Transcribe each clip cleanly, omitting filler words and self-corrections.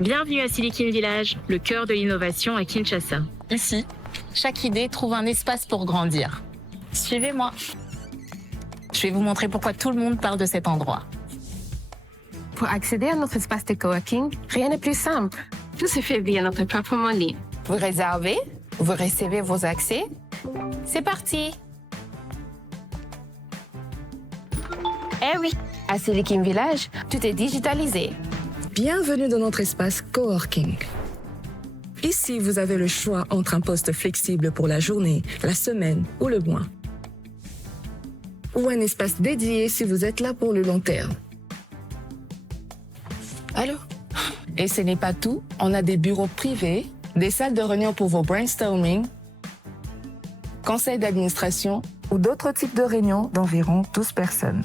Bienvenue à Silicon Village, le cœur de l'innovation à Kinshasa. Ici, chaque idée trouve un espace pour grandir. Suivez-moi. Je vais vous montrer pourquoi tout le monde parle de cet endroit. Pour accéder à notre espace de coworking, rien n'est plus simple. Tout se fait via notre propre en ligne. Vous réservez, vous recevez vos accès. C'est parti! Eh oui, à Silicon Village, tout est digitalisé. Bienvenue dans notre espace coworking. Ici, vous avez le choix entre un poste flexible pour la journée, la semaine ou le mois. Ou un espace dédié si vous êtes là pour le long terme. Allô? Et ce n'est pas tout, on a des bureaux privés, des salles de réunion pour vos brainstorming, conseils d'administration ou d'autres types de réunions d'environ 12 personnes.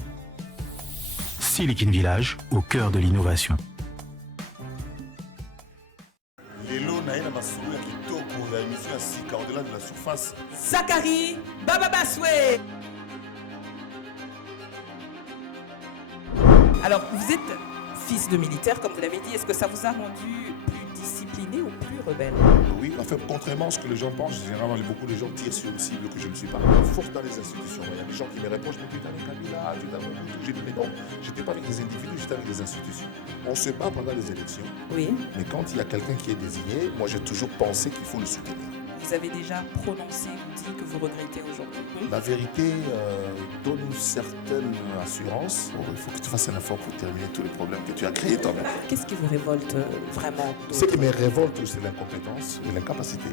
Silicon Village, au cœur de l'innovation. Zakari Bababaswe. Alors, vous êtes fils de militaire, comme vous l'avez dit. Est-ce que ça vous a rendu plus discipliné ou plus rebelle? Oui, en fait, contrairement à ce que les gens pensent, généralement, beaucoup de gens tirent sur une cible que je ne suis pas. On force dans les institutions. Il y a des gens qui me reprochent, mais tu es avec Kabila, tu es dans Mobutu. J'ai dit, mais non, je n'étais pas avec des individus, j'étais avec des institutions. On se bat pendant les élections. Oui. Mais quand il y a quelqu'un qui est désigné, moi, j'ai toujours pensé qu'il faut le soutenir. Vous avez déjà prononcé ou dit que vous regrettez aujourd'hui? La vérité donne une certaine assurance. Il faut que tu fasses un effort pour terminer tous les problèmes que tu as créés toi-même. Qu'est-ce qui vous révolte vraiment? Ce qui me révolte, c'est l'incompétence et l'incapacité.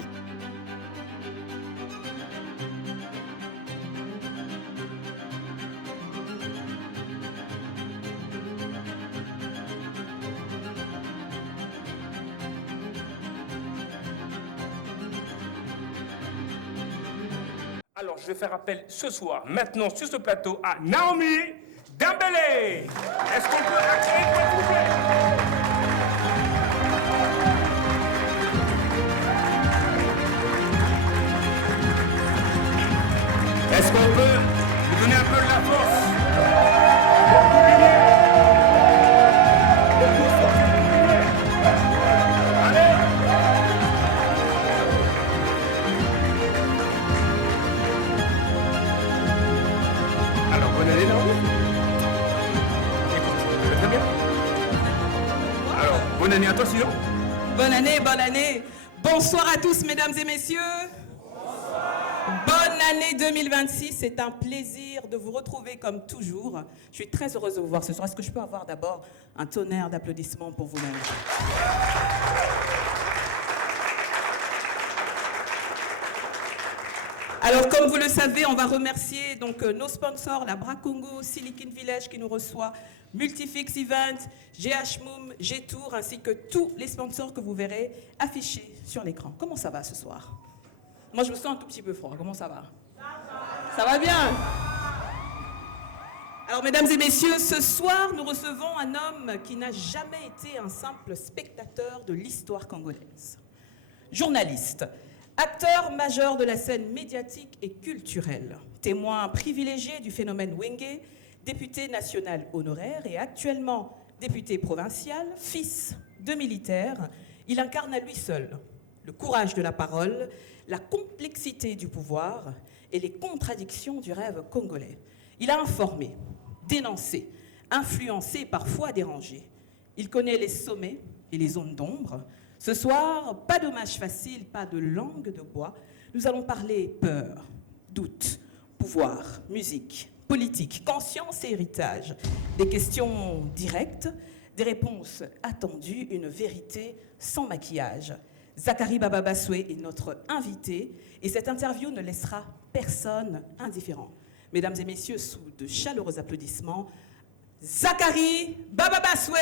Alors, je vais faire appel ce soir, maintenant, sur ce plateau, à Naomi Dembélé. Est-ce qu'on peut accéder, s'il vous plaît? Est-ce qu'on peut vous donner un peu de la force? Bonne année, Naomi. Écoute, très bien. Alors, bonne année à toi, sinon. Bonne année, bonne année. Bonsoir à tous, mesdames et messieurs. Bonsoir. Bonne année 2026. C'est un plaisir de vous retrouver comme toujours. Je suis très heureuse de vous voir ce soir. Est-ce que je peux avoir d'abord un tonnerre d'applaudissements pour vous-même? Alors, comme vous le savez, on va remercier donc nos sponsors, la Bra Congo, Silicon Village qui nous reçoit, Multifix Event, GH-Moom, G-Tour, ainsi que tous les sponsors que vous verrez affichés sur l'écran. Comment ça va ce soir? Moi, je me sens un tout petit peu froid. Comment ça va? Ça va bien? Alors, mesdames et messieurs, ce soir, nous recevons un homme qui n'a jamais été un simple spectateur de l'histoire congolaise. Journaliste, acteur majeur de la scène médiatique et culturelle, témoin privilégié du phénomène Wenge, député national honoraire et actuellement député provincial, fils de militaire, il incarne à lui seul le courage de la parole, la complexité du pouvoir et les contradictions du rêve congolais. Il a informé, dénoncé, influencé, parfois dérangé. Il connaît les sommets et les zones d'ombre. Ce soir, pas d'hommage facile, pas de langue de bois. Nous allons parler peur, doute, pouvoir, musique, politique, conscience et héritage. Des questions directes, des réponses attendues, une vérité sans maquillage. Zakari Bababaswe est notre invité et cette interview ne laissera personne indifférent. Mesdames et messieurs, sous de chaleureux applaudissements, Zakari Bababaswe.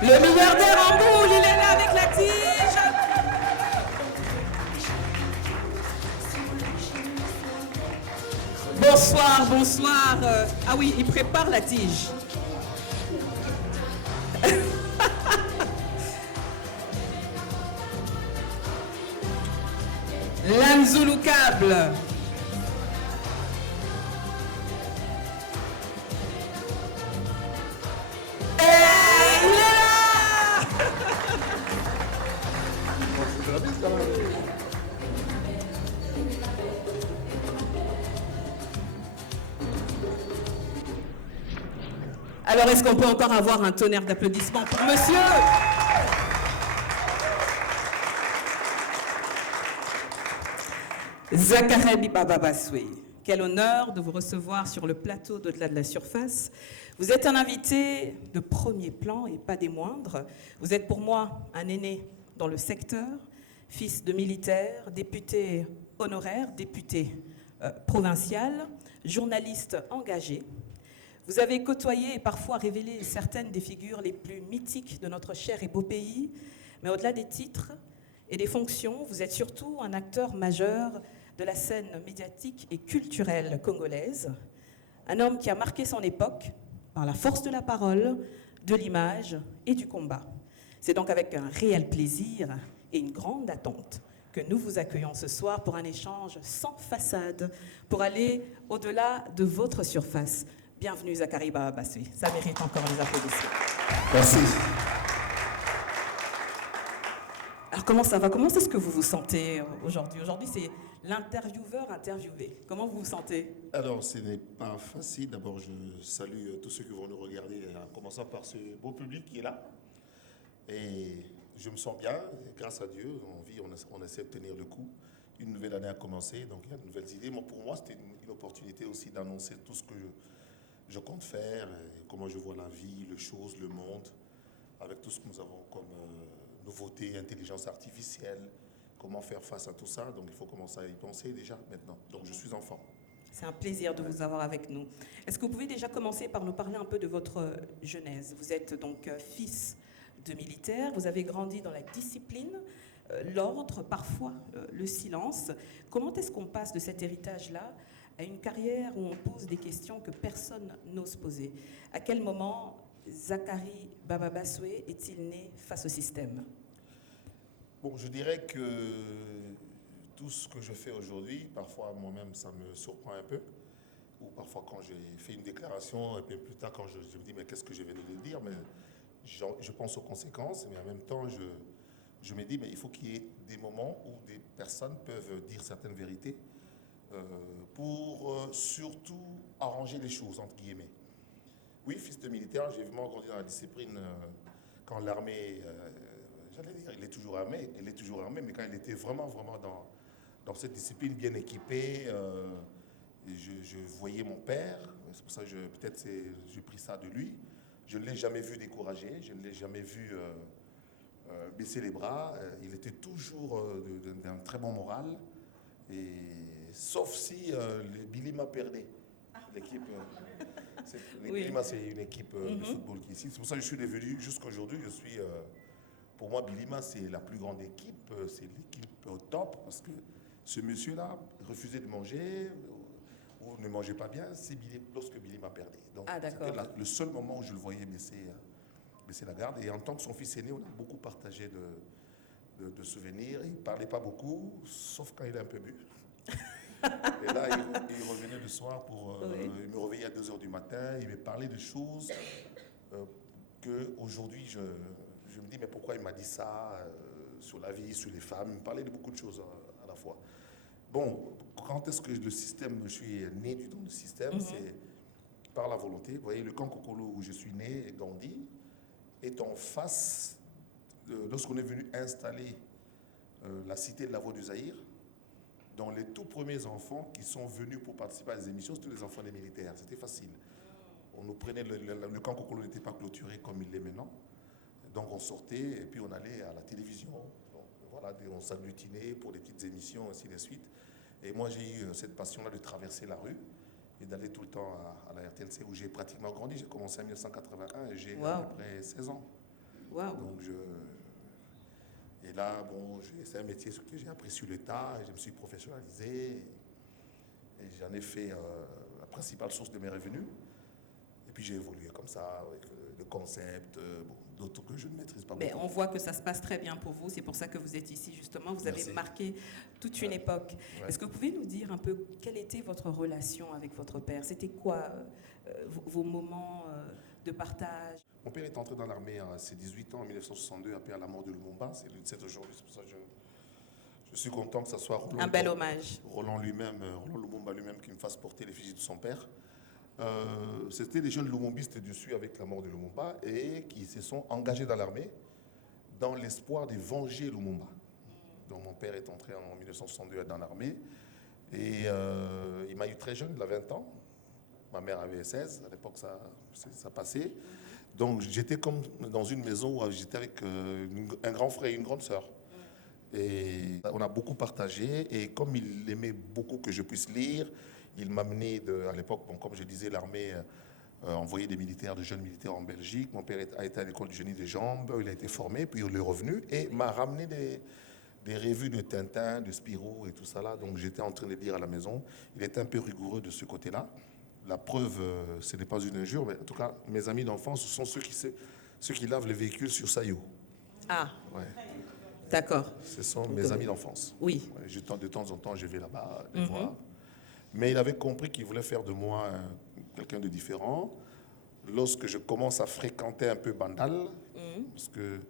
Le milliardaire en boule, il est là avec la tige. Bonsoir, bonsoir. Ah oui, il prépare la tige. Lanzoulou Câble. Alors, est-ce qu'on peut encore avoir un tonnerre d'applaudissements pour monsieur? Zachary Baba Baswe, quel honneur de vous recevoir sur le plateau d'Au-delà de la surface. Vous êtes un invité de premier plan et pas des moindres. Vous êtes pour moi un aîné dans le secteur, fils de militaire, député honoraire, député provincial, journaliste engagé. Vous avez côtoyé et parfois révélé certaines des figures les plus mythiques de notre cher et beau pays, mais au-delà des titres et des fonctions, vous êtes surtout un acteur majeur de la scène médiatique et culturelle congolaise, un homme qui a marqué son époque par la force de la parole, de l'image et du combat. C'est donc avec un réel plaisir et une grande attente que nous vous accueillons ce soir pour un échange sans façade, pour aller au-delà de votre surface. Bienvenue Zachary Baba Baswe, ça mérite encore des applaudissements. Merci. Alors comment ça va? Comment est-ce que vous vous sentez aujourd'hui? Aujourd'hui c'est l'intervieweur interviewé. Comment vous vous sentez? Alors ce n'est pas facile. D'abord je salue tous ceux qui vont nous regarder, en commençant par ce beau public qui est là. Et je me sens bien, grâce à Dieu, on essaie de tenir le coup. Une nouvelle année a commencé, donc il y a de nouvelles idées. Moi, pour moi, c'était une opportunité aussi d'annoncer tout ce que je compte faire, et comment je vois la vie, les choses, le monde, avec tout ce que nous avons comme nouveauté, intelligence artificielle, comment faire face à tout ça. Donc il faut commencer à y penser déjà maintenant. Donc je suis en forme. C'est un plaisir de vous avoir avec nous. Est-ce que vous pouvez déjà commencer par nous parler un peu de votre genèse? Vous êtes donc fils de militaire, vous avez grandi dans la discipline, l'ordre, parfois le silence. Comment est-ce qu'on passe de cet héritage-là à une carrière où on pose des questions que personne n'ose poser? À quel moment Zachary Baba Baswe est-il né face au système? Bon, je dirais que tout ce que je fais aujourd'hui, parfois moi-même ça me surprend un peu, ou parfois quand j'ai fait une déclaration, et puis plus tard quand je me dis mais qu'est-ce que je vais de dire, mais je pense aux conséquences, mais en même temps je me dis mais il faut qu'il y ait des moments où des personnes peuvent dire certaines vérités pour surtout arranger les choses, entre guillemets. Oui, fils de militaire, j'ai vraiment grandi dans la discipline quand l'armée, j'allais dire, il est toujours armé, mais quand il était vraiment dans cette discipline bien équipée, je voyais mon père, c'est pour ça que peut-être j'ai pris ça de lui. Je ne l'ai jamais vu découragé, je ne l'ai jamais vu baisser les bras. Il était toujours d'un très bon moral, et, sauf si Bilima perdait. L'équipe, Bilima, c'est une équipe de football qui est ici. C'est pour ça que je suis devenu, jusqu'à aujourd'hui, pour moi, Bilima, c'est la plus grande équipe, c'est l'équipe au top, parce que ce monsieur-là refusait de manger, ou ne mangeait pas bien, lorsque Bilima perdait. Donc, c'était le seul moment où je le voyais baisser la garde. Et en tant que son fils aîné, on a beaucoup partagé de souvenirs. Il ne parlait pas beaucoup, sauf quand il a un peu bu. Et là, il revenait le soir il me réveillait à 2h du matin, il me parlait de choses qu'aujourd'hui, je me dis, mais pourquoi il m'a dit ça sur la vie, sur les femmes? Il me parlait de beaucoup de choses à la fois. Bon, quand est-ce que le système, je suis né dans le système, c'est par la volonté. Vous voyez, le camp Kokolo où je suis né et grandi est en face, lorsqu'on est venu installer la cité de la Voix du Zaïre, dont les tout premiers enfants qui sont venus pour participer à des émissions, c'était les enfants des militaires. C'était facile. On nous prenait, le camp Kokolo n'était pas clôturé comme il l'est maintenant. Donc on sortait et puis on allait à la télévision. Donc, voilà, on s'agglutinait pour des petites émissions, ainsi de suite. Et moi, j'ai eu cette passion-là de traverser la rue et d'aller tout le temps à la RTNC où j'ai pratiquement grandi. J'ai commencé en 1981 et j'ai à peu près 16 ans. Wow. Donc et là, bon, c'est un métier que j'ai appris sur le tas, et je me suis professionnalisé, et j'en ai fait principale source de mes revenus. Et puis j'ai évolué comme ça, avec le concept, d'autres que je ne maîtrise pas Mais beaucoup. on voit que ça se passe très bien pour vous, c'est pour ça que vous êtes ici justement, vous avez Merci. marqué toute une époque. Ouais. Est-ce que vous pouvez nous dire un peu quelle était votre relation avec votre père? C'était quoi vos moments de partage? Mon père est entré dans l'armée à ses 18 ans en 1962, après à la mort de Lumumba, c'est le 17 aujourd'hui, c'est pour ça que je suis content que ce soit Roland, Un bel hommage. Roland Lumumba lui-même qui me fasse porter l'effigie de son père. C'était des jeunes lumumbistes dessus avec la mort de Lumumba et qui se sont engagés dans l'armée dans l'espoir de venger Lumumba. Donc mon père est entré en 1962 dans l'armée et il m'a eu très jeune, il a 20 ans. Ma mère avait 16, à l'époque ça passait. Donc j'étais comme dans une maison où j'étais avec un grand frère et une grande sœur. Et on a beaucoup partagé et comme il aimait beaucoup que je puisse lire, il m'a amené à l'époque, bon, comme je disais, l'armée envoyait des jeunes militaires en Belgique. Mon père a été à l'école du génie des jambes, il a été formé, puis il est revenu et m'a ramené des revues de Tintin, de Spirou et tout ça là. Donc j'étais en train de lire à la maison. Il était un peu rigoureux de ce côté-là. La preuve, ce n'est pas une injure, mais en tout cas, mes amis d'enfance, ce sont ceux qui lavent les véhicules sur Sayo. Ah, Ouais. d'accord. Ce sont mes amis d'enfance. Oui. Ouais, de temps en temps, je vais là-bas les voir. Mais il avait compris qu'il voulait faire de moi quelqu'un de différent. Lorsque je commence à fréquenter un peu Bandal, parce que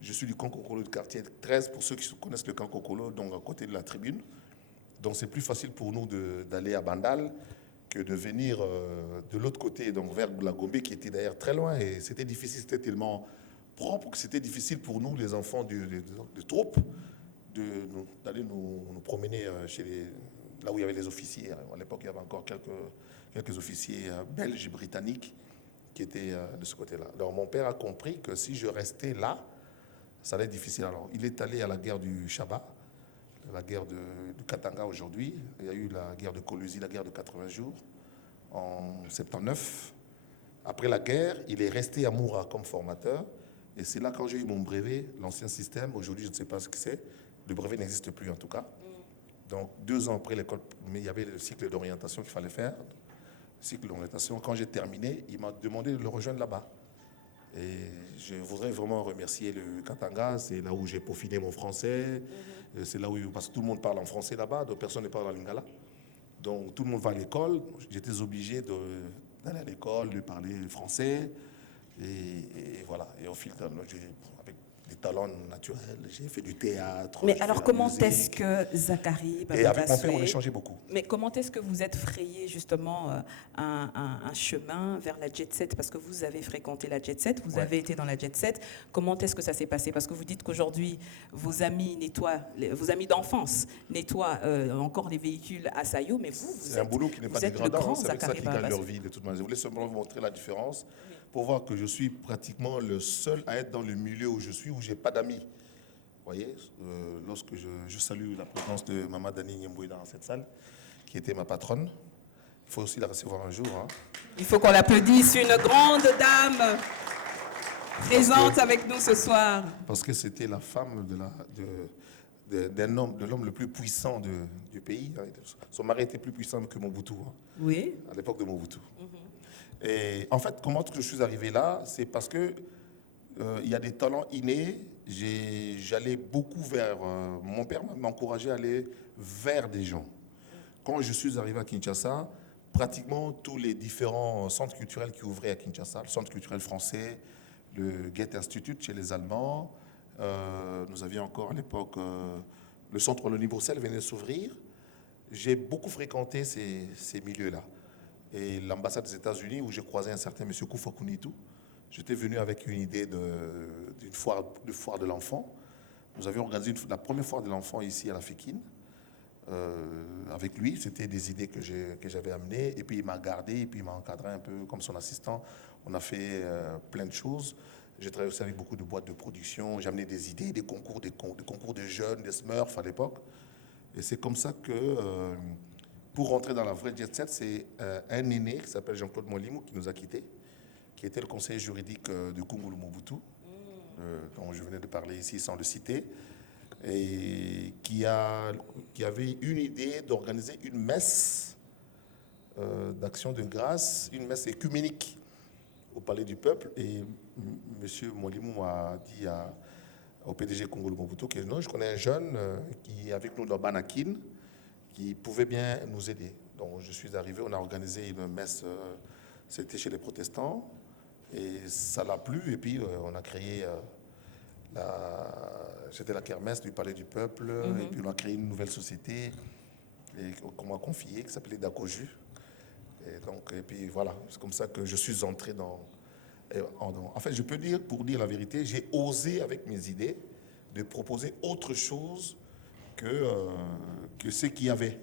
je suis du Kankokolo de quartier 13, pour ceux qui connaissent le Kankokolo, donc à côté de la tribune. Donc c'est plus facile pour nous d'aller à Bandal que de venir de l'autre côté, donc vers la Gombe, qui était d'ailleurs très loin. Et c'était difficile, c'était tellement propre que c'était difficile pour nous, les enfants de troupe, d'aller nous promener là où il y avait les officiers. À l'époque, il y avait encore quelques officiers belges et britanniques qui étaient de ce côté-là. Alors mon père a compris que si je restais là, ça allait être difficile. Alors il est allé à la guerre du Chaba, la guerre du Katanga aujourd'hui. Il y a eu la guerre de Colusi, la guerre de 80 jours, en 79. Après la guerre, il est resté à Moura comme formateur. Et c'est là, quand j'ai eu mon brevet, l'ancien système, aujourd'hui je ne sais pas ce que c'est, le brevet n'existe plus en tout cas. Donc 2 ans après l'école, mais il y avait le cycle d'orientation qu'il fallait faire. Le cycle d'orientation, quand j'ai terminé, il m'a demandé de le rejoindre là-bas. Et je voudrais vraiment remercier le Katanga, c'est là où j'ai peaufiné mon français, c'est là où, parce que tout le monde parle en français là-bas, donc personne ne parle en lingala. Donc tout le monde va à l'école, j'étais obligé d'aller à l'école, de parler français, et voilà. Et au fil de avec des talents naturels, j'ai fait du théâtre. Mais alors comment est-ce que Zachary Et avec mon père, on Babasoué, échangeait beaucoup. mais comment est-ce que vous êtes frayé justement un chemin vers la jet set? Parce que vous avez fréquenté la jet set, vous avez été dans la jet set. Comment est-ce que ça s'est passé? Parce que vous dites qu'aujourd'hui, vos amis d'enfance nettoient encore les véhicules à Sayo, mais C'est un boulot qui n'est pas vous êtes le dégradant, grand c'est avec ça Zachary qu'ils gagnent leur Babasoué. vie de toute manière. Je voulais simplement vous montrer la différence pour voir que je suis pratiquement le seul à être dans le milieu où je suis, où je n'ai pas d'amis. Vous voyez, lorsque je salue la présence de Maman Dani Nyemboué dans cette salle, qui était ma patronne, il faut aussi la recevoir un jour. Hein. Il faut qu'on l'applaudisse, une grande dame présente avec nous ce soir. Parce que c'était la femme de l'homme le plus puissant du pays. Hein. Son mari était plus puissant que Mobutu, hein, Oui. à l'époque de Mobutu. Et en fait, comment je suis arrivé là? C'est parce que il y a des talents innés. J'allais beaucoup vers... mon père m'encourageait à aller vers des gens. Quand je suis arrivé à Kinshasa, pratiquement tous les différents centres culturels qui ouvraient à Kinshasa, le centre culturel français, le Goethe Institut chez les Allemands, nous avions encore à l'époque le centre Wallonie-Bruxelles venait de s'ouvrir. J'ai beaucoup fréquenté ces milieux-là. Et l'ambassade des États-Unis, où j'ai croisé un certain M. Koufa Kounitou, j'étais venu avec une idée d'une foire de l'enfant. Nous avions organisé la première foire de l'enfant ici à la Fékine. Avec lui, c'était des idées que j'avais amenées. Et puis il m'a gardé, et puis il m'a encadré un peu comme son assistant. On a fait plein de choses. J'ai travaillé aussi avec beaucoup de boîtes de production. J'ai amené des idées, des concours de jeunes, des Smurfs à l'époque. Et c'est comme ça que, pour rentrer dans la vraie jet set, c'est un aîné qui s'appelle Jean-Claude Molimou qui nous a quittés, qui était le conseiller juridique de Kungulu Mobutu, dont je venais de parler ici sans le citer, et qui avait une idée d'organiser une messe d'action de grâce, une messe écuménique au Palais du Peuple. Et M. Molimou a dit au PDG Congo Mobutu que non, je connais un jeune qui est avec nous dans Banakin, qui pouvait bien nous aider. Donc je suis arrivé, on a organisé une messe, c'était chez les protestants, et ça l'a plu, et puis on a créé c'était la kermesse du Palais du Peuple, et puis on a créé une nouvelle société qu'on m'a confiée, qui s'appelait Dakoju. Et puis voilà, c'est comme ça que je suis entré en fait, je peux dire, pour dire la vérité, j'ai osé avec mes idées de proposer autre chose que ce qu'il y avait.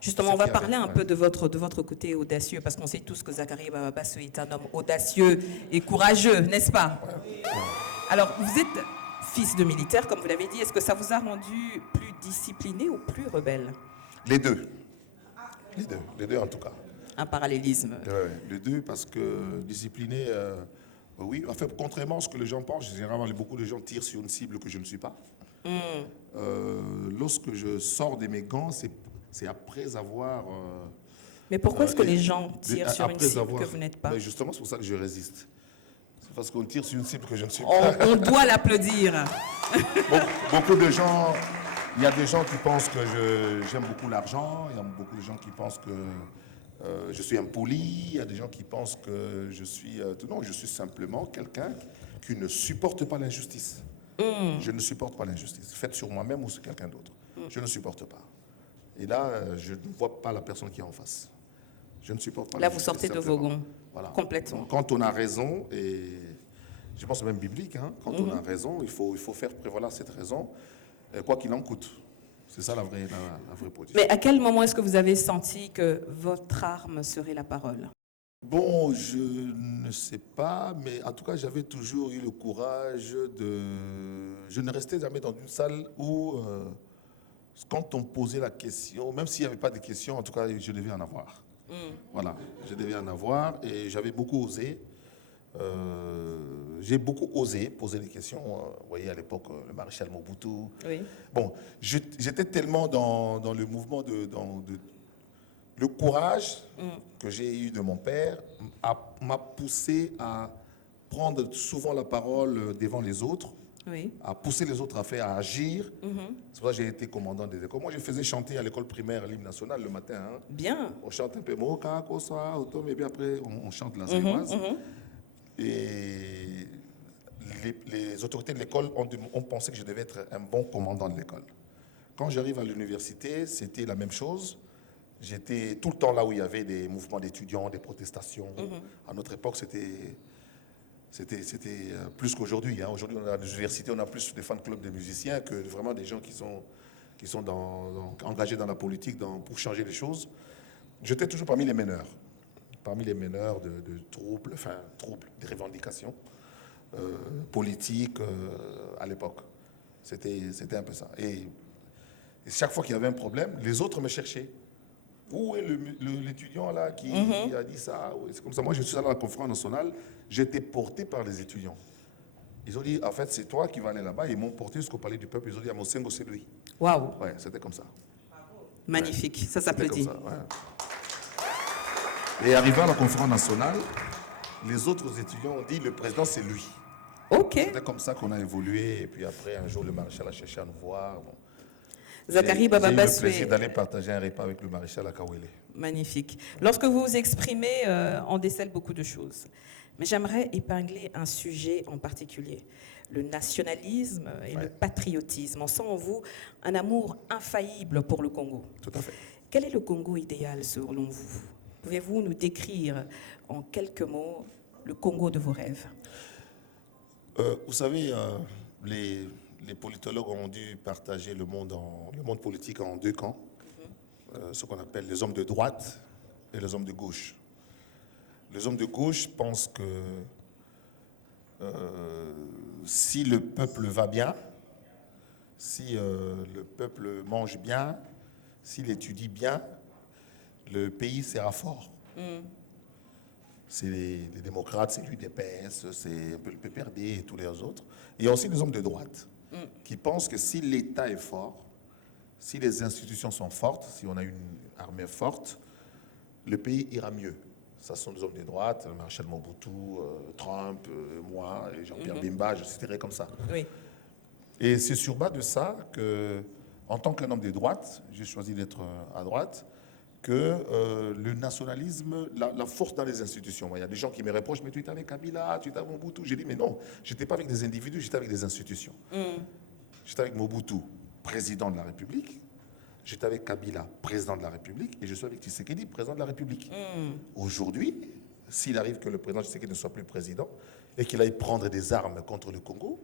Justement, on va parler un peu de votre côté audacieux, parce qu'on sait tous que Zakari Bababassou est un homme audacieux et courageux, n'est-ce pas? Alors, vous êtes fils de militaire, comme vous l'avez dit. Est-ce que ça vous a rendu plus discipliné ou plus rebelle? Les deux. Les deux en tout cas. Un parallélisme. Les deux, parce que discipliné, oui, en fait, contrairement à ce que les gens pensent, généralement, beaucoup de gens tirent sur une cible que je ne suis pas. Lorsque je sors de mes gants, c'est après avoir... Mais pourquoi est-ce que les gens tirent sur une cible que vous n'êtes pas? Justement, c'est pour ça que je résiste. C'est parce qu'on tire sur une cible que je ne suis pas. On doit l'applaudir. Beaucoup de gens... Il y a des gens qui pensent que j'aime beaucoup l'argent. Il y a beaucoup de gens qui pensent que je suis impoli. Il y a des gens qui pensent que je suis... non, je suis simplement quelqu'un qui ne supporte pas l'injustice. Je ne supporte pas l'injustice, faite sur moi-même ou sur quelqu'un d'autre. Je ne supporte pas. Et là, je ne vois pas la personne qui est en face. Je ne supporte pas. Là, vous sortez de vos gonds, voilà. Complètement. Donc, quand on a raison, et je pense même biblique, hein, quand on a raison, il faut faire prévaloir cette raison, quoi qu'il en coûte. C'est ça la vraie position. Mais à quel moment est-ce que vous avez senti que votre arme serait la parole? Bon, je ne sais pas, mais en tout cas, j'avais toujours eu le courage de... Je ne restais jamais dans une salle où, quand on posait la question, même s'il n'y avait pas de questions, en tout cas, je devais en avoir. Voilà, je devais en avoir et j'avais beaucoup osé. J'ai beaucoup osé poser des questions. Vous voyez, à l'époque, le maréchal Mobutu. Oui. Bon, j'étais tellement dans le mouvement le courage que j'ai eu de mon père m'a poussé à prendre souvent la parole devant les autres, à pousser les autres à agir. C'est pour ça que j'ai été commandant des écoles. Moi, je faisais chanter à l'école primaire l'hymne national le matin. Hein. Bien. On chante un peu Moka, Kosa, Otom, et puis après, on chante la Saïmoise. Et les autorités de l'école ont pensé que je devais être un bon commandant de l'école. Quand j'arrive à l'université, c'était la même chose. J'étais tout le temps là où il y avait des mouvements d'étudiants, des protestations. À notre époque, c'était plus qu'aujourd'hui. Hein. Aujourd'hui, à l'université, on a plus des fan clubs de musiciens que vraiment des gens qui sont engagés dans la politique pour changer les choses. J'étais toujours parmi les meneurs de troubles, des revendications politiques à l'époque. C'était un peu ça. Et chaque fois qu'il y avait un problème, les autres me cherchaient. Où est l'étudiant là qui a dit ça? C'est comme ça. Moi, je suis allé à la conférence nationale, j'étais porté par les étudiants. Ils ont dit, en fait, c'est toi qui vas aller là-bas. Ils m'ont porté jusqu'au Palais du Peuple. Ils ont dit, à Mosengo, c'est lui. Waouh. Ouais, c'était comme ça. Magnifique, ouais. Ça s'applaudit. Et arrivé à la conférence nationale, les autres étudiants ont dit, le président, c'est lui. Ok. C'était comme ça qu'on a évolué. Et puis après, un jour, le maréchal a cherché à nous voir. Bon. Zakari Bababassou. J'ai eu le plaisir d'aller partager un repas avec le maréchal à Kawele. Magnifique. Lorsque vous vous exprimez, on décèle beaucoup de choses. Mais j'aimerais épingler un sujet en particulier, le nationalisme et le patriotisme. On sent en vous un amour infaillible pour le Congo. Tout à fait. Quel est le Congo idéal selon vous? Pouvez-vous nous décrire en quelques mots le Congo de vos rêves? Vous savez, les politologues ont dû partager le monde politique en deux camps, ce qu'on appelle les hommes de droite et les hommes de gauche. Les hommes de gauche pensent que si le peuple va bien, si le peuple mange bien, s'il étudie bien, le pays sera fort. C'est les démocrates, c'est l'UDPS, c'est un peu le PPRD et tous les autres. Et il y a aussi les hommes de droite qui pensent que si l'État est fort, si les institutions sont fortes, si on a une armée forte, le pays ira mieux. Ça sont des hommes de droite, le maréchal Mobutu, Trump, moi, et Jean-Pierre Bemba, je citerai comme ça. Oui. Et c'est sur base de ça que, en tant qu'un homme de droite, j'ai choisi d'être à droite, que le nationalisme, la force dans les institutions. Il y a des gens qui me reprochent, mais tu étais avec Kabila, tu étais avec Mobutu. J'ai dit, mais non, je n'étais pas avec des individus, j'étais avec des institutions. J'étais avec Mobutu, président de la République. J'étais avec Kabila, président de la République, et je suis avec Tshisekedi, président de la République. Aujourd'hui, s'il arrive que le président Tshisekedi ne soit plus président et qu'il aille prendre des armes contre le Congo,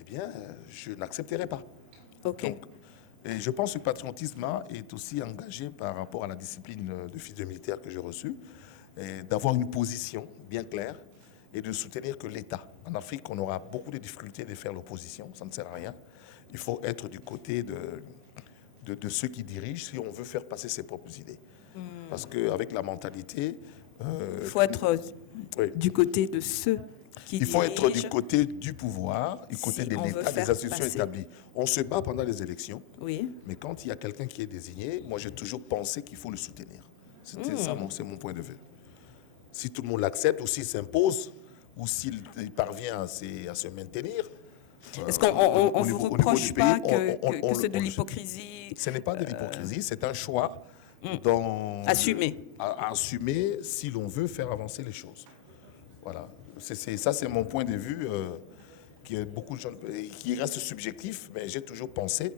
eh bien, je n'accepterai pas. Ok. Donc, et je pense que le patriotisme est aussi engagé par rapport à la discipline de fils de militaire que j'ai reçue, d'avoir une position bien claire et de soutenir que l'État. En Afrique, on aura beaucoup de difficultés de faire l'opposition, ça ne sert à rien. Il faut être du côté de ceux qui dirigent si on veut faire passer ses propres idées. Parce qu'avec la mentalité... Il faut être oui. du côté de ceux qui Il faut être dirigent. du côté du pouvoir, du côté Si de on veut l'État, des faire institutions passer. établies. On se bat pendant les élections, Oui. mais quand il y a quelqu'un qui est désigné, moi j'ai toujours pensé qu'il faut le soutenir. C'était ça, c'est mon point de vue. Si tout le monde l'accepte, ou s'il s'impose, ou s'il parvient à se maintenir... Est-ce qu'on au ne vous niveau reproche du pas pays, que c'est de on- l'hypocrisie Ce n'est pas de l'hypocrisie, c'est un choix assumé? à assumer si l'on veut faire avancer les choses. Voilà. Ça, c'est mon point de vue, qui est beaucoup de gens, qui reste subjectif, mais j'ai toujours pensé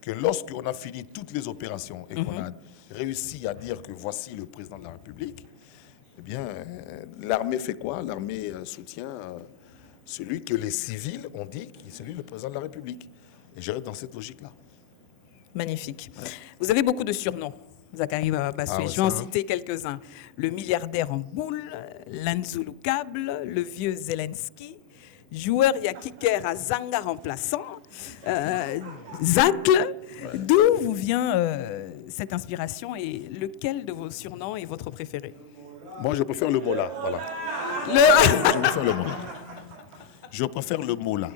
que lorsqu'on a fini toutes les opérations et qu'on a réussi à dire que voici le président de la République, eh bien, l'armée fait quoi? L'armée soutient celui que les civils ont dit qui est celui le président de la République. Et je reste dans cette logique-là. Magnifique. Vous avez beaucoup de surnoms, Zakari Bassoué. Ah ouais, Je vais en ça, hein. citer quelques-uns. Le milliardaire en boule, l'Anzulu Câble, le vieux Zelensky, joueur Yakiker à Zanga remplaçant, Zacle. D'où vous vient cette inspiration et lequel de vos surnoms est votre préféré? Moi, je préfère le Mola. Voilà. Je préfère le Mola. Je préfère le Mola.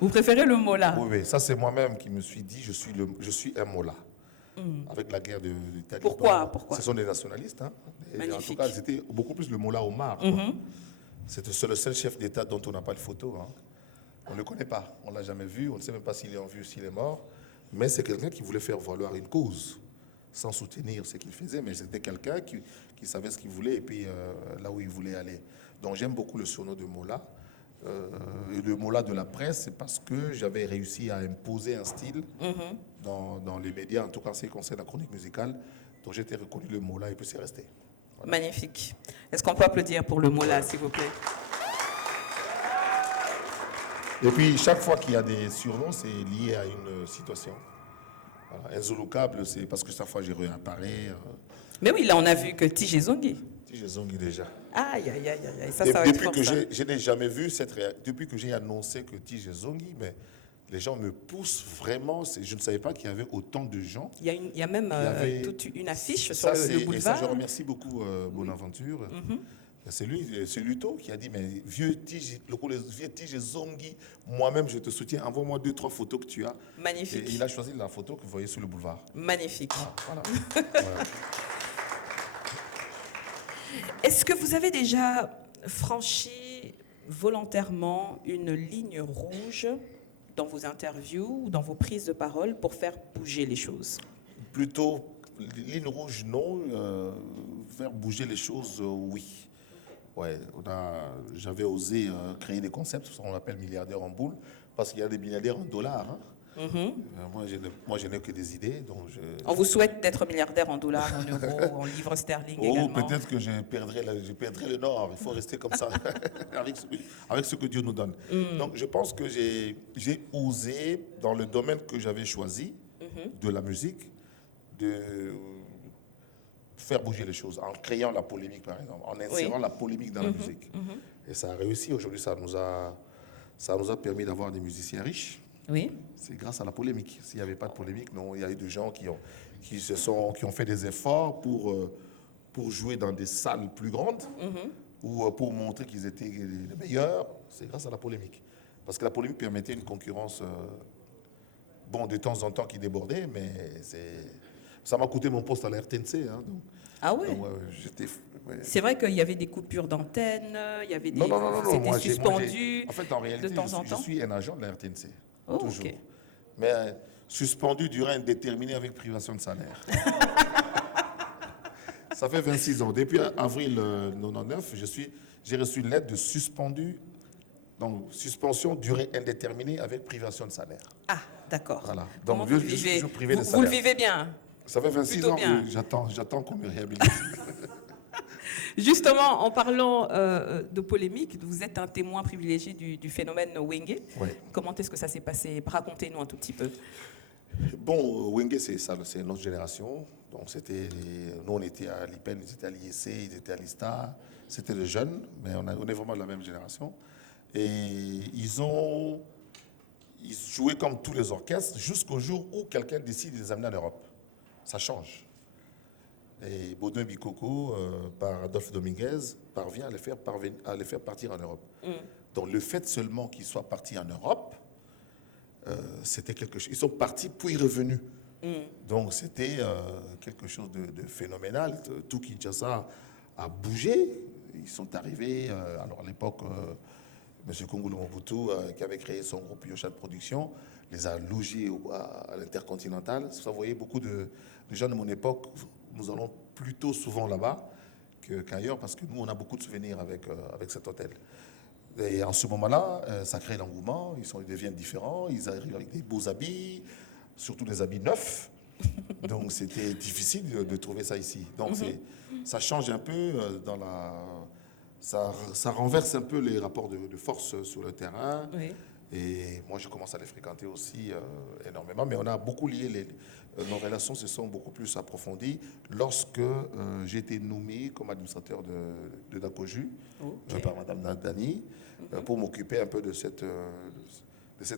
Vous préférez le Mola? Oui, oui, ça c'est moi-même qui me suis dit, je suis un Mola. Avec la guerre de l'Italie. Pourquoi Ce sont des nationalistes. Hein. Et en tout Magnifique. cas, c'était beaucoup plus le Mola Omar. C'est le seul chef d'État dont on n'a pas de photo. Hein. On ne le connaît pas, on ne l'a jamais vu, on ne sait même pas s'il est en vie ou s'il est mort. Mais c'est quelqu'un qui voulait faire valoir une cause, sans soutenir ce qu'il faisait, mais c'était quelqu'un qui savait ce qu'il voulait et puis là où il voulait aller. Donc j'aime beaucoup le surnom de Mola. Et le Mola de la presse, c'est parce que j'avais réussi à imposer un style dans les médias, en tout cas en ce qui concerne la chronique musicale. Donc j'ai été reconnu le Mola et puis c'est resté. Voilà. Magnifique. Est-ce qu'on peut applaudir pour le Mola, s'il vous plaît? Et puis chaque fois qu'il y a des surnoms, c'est lié à une situation. Voilà. Un Zulu Câble, c'est parce que chaque fois j'ai réapparais. Mais oui, là, on a vu que Tige Zongi. J'ai zongi déjà. Aïe, aïe, aïe, aïe. Ça va être Depuis fort, que ça. je n'ai jamais vu depuis que j'ai annoncé que Tige Zongi, mais les gens me poussent vraiment. Je ne savais pas qu'il y avait autant de gens. Il y a même avait- toute une affiche Ça, sur le et ça, boulevard. je remercie beaucoup Bonaventure. C'est lui, c'est Luto qui a dit, mais vieux Tige Zongi, moi-même je te soutiens, envoie-moi 2-3 photos que tu as. Magnifique. Et il a choisi la photo que vous voyez sur le boulevard. Magnifique. Voilà. Est-ce que vous avez déjà franchi volontairement une ligne rouge dans vos interviews ou dans vos prises de parole pour faire bouger les choses? Plutôt, ligne rouge, non. Faire bouger les choses, oui. Ouais, j'avais osé créer des concepts, ce qu'on appelle milliardaire en boule, parce qu'il y a des milliardaires en dollars. Hein. Moi, je n'ai que des idées. Donc On vous souhaite d'être milliardaire en dollars, en euros, en livres sterling également. Peut-être que je perdrai le nord. Il faut rester comme ça, avec ce que Dieu nous donne. Donc, je pense que j'ai osé, dans le domaine que j'avais choisi, de la musique, de faire bouger les choses, en créant la polémique, par exemple, en insérant la polémique dans la musique. Et ça a réussi. Aujourd'hui, ça nous a permis d'avoir des musiciens riches. Oui. C'est grâce à la polémique. S'il n'y avait pas de polémique, non, il y a eu des gens qui ont fait des efforts pour jouer dans des salles plus grandes ou pour montrer qu'ils étaient les meilleurs. C'est grâce à la polémique. Parce que la polémique permettait une concurrence, de temps en temps qui débordait, mais Ça m'a coûté mon poste à la RTNC. Hein, donc, Ah ouais, j'étais... Ouais. c'est vrai qu'il y avait des coupures d'antenne, il y avait des... Non. C'était Moi, suspendu en fait, en réalité, de temps en je temps. suis un agent de la RTNC. Oh, toujours. ok. Mais suspendu durée indéterminée avec privation de salaire. Ça fait 26 ans. Depuis avril 99, j'ai reçu une lettre de suspendu, donc suspension durée indéterminée avec privation de salaire. Ah, d'accord. Voilà. Comment Donc, vous je suis vivez toujours privé de Vous salaire. le vivez bien. Ça fait 26 Plutôt ans bien. que j'attends qu'on me réhabilite. Justement, en parlant de polémique, vous êtes un témoin privilégié du phénomène Wenge. Ouais. Comment est-ce que ça s'est passé? Racontez-nous un tout petit peu. Bon, Wenge, c'est notre génération. Donc, nous, on était à l'IPEN, ils étaient à l'IEC, ils étaient à l'ISTA. C'était des jeunes, mais on est vraiment de la même génération. Et ils jouaient comme tous les orchestres jusqu'au jour où quelqu'un décide de les amener en Europe. Ça change. Et Baudouin Bikoko, par Adolphe Dominguez, parvient à les faire partir en Europe. Donc, le fait seulement qu'ils soient partis en Europe, c'était quelque chose. Ils sont partis puis revenus. Donc c'était quelque chose de phénoménal. Tout Kinshasa a bougé. Ils sont arrivés, alors à l'époque, M. Kongolo Mobutu, qui avait créé son groupe Yosha de production, les a logés à l'Intercontinental. Vous voyez, beaucoup de gens de mon époque, nous allons plutôt souvent là-bas qu'ailleurs, parce que nous, on a beaucoup de souvenirs avec cet hôtel. Et en ce moment-là, ça crée l'engouement, ils deviennent différents, ils arrivent avec des beaux habits, surtout des habits neufs. Donc c'était difficile de trouver ça ici. Donc ça change un peu ça renverse un peu les rapports de force sur le terrain. Oui. Et moi, je commence à les fréquenter aussi énormément. Mais on a beaucoup lié, nos relations se sont beaucoup plus approfondies lorsque j'ai été nommé comme administrateur de Dakoju par Mme Dani pour m'occuper un peu de cet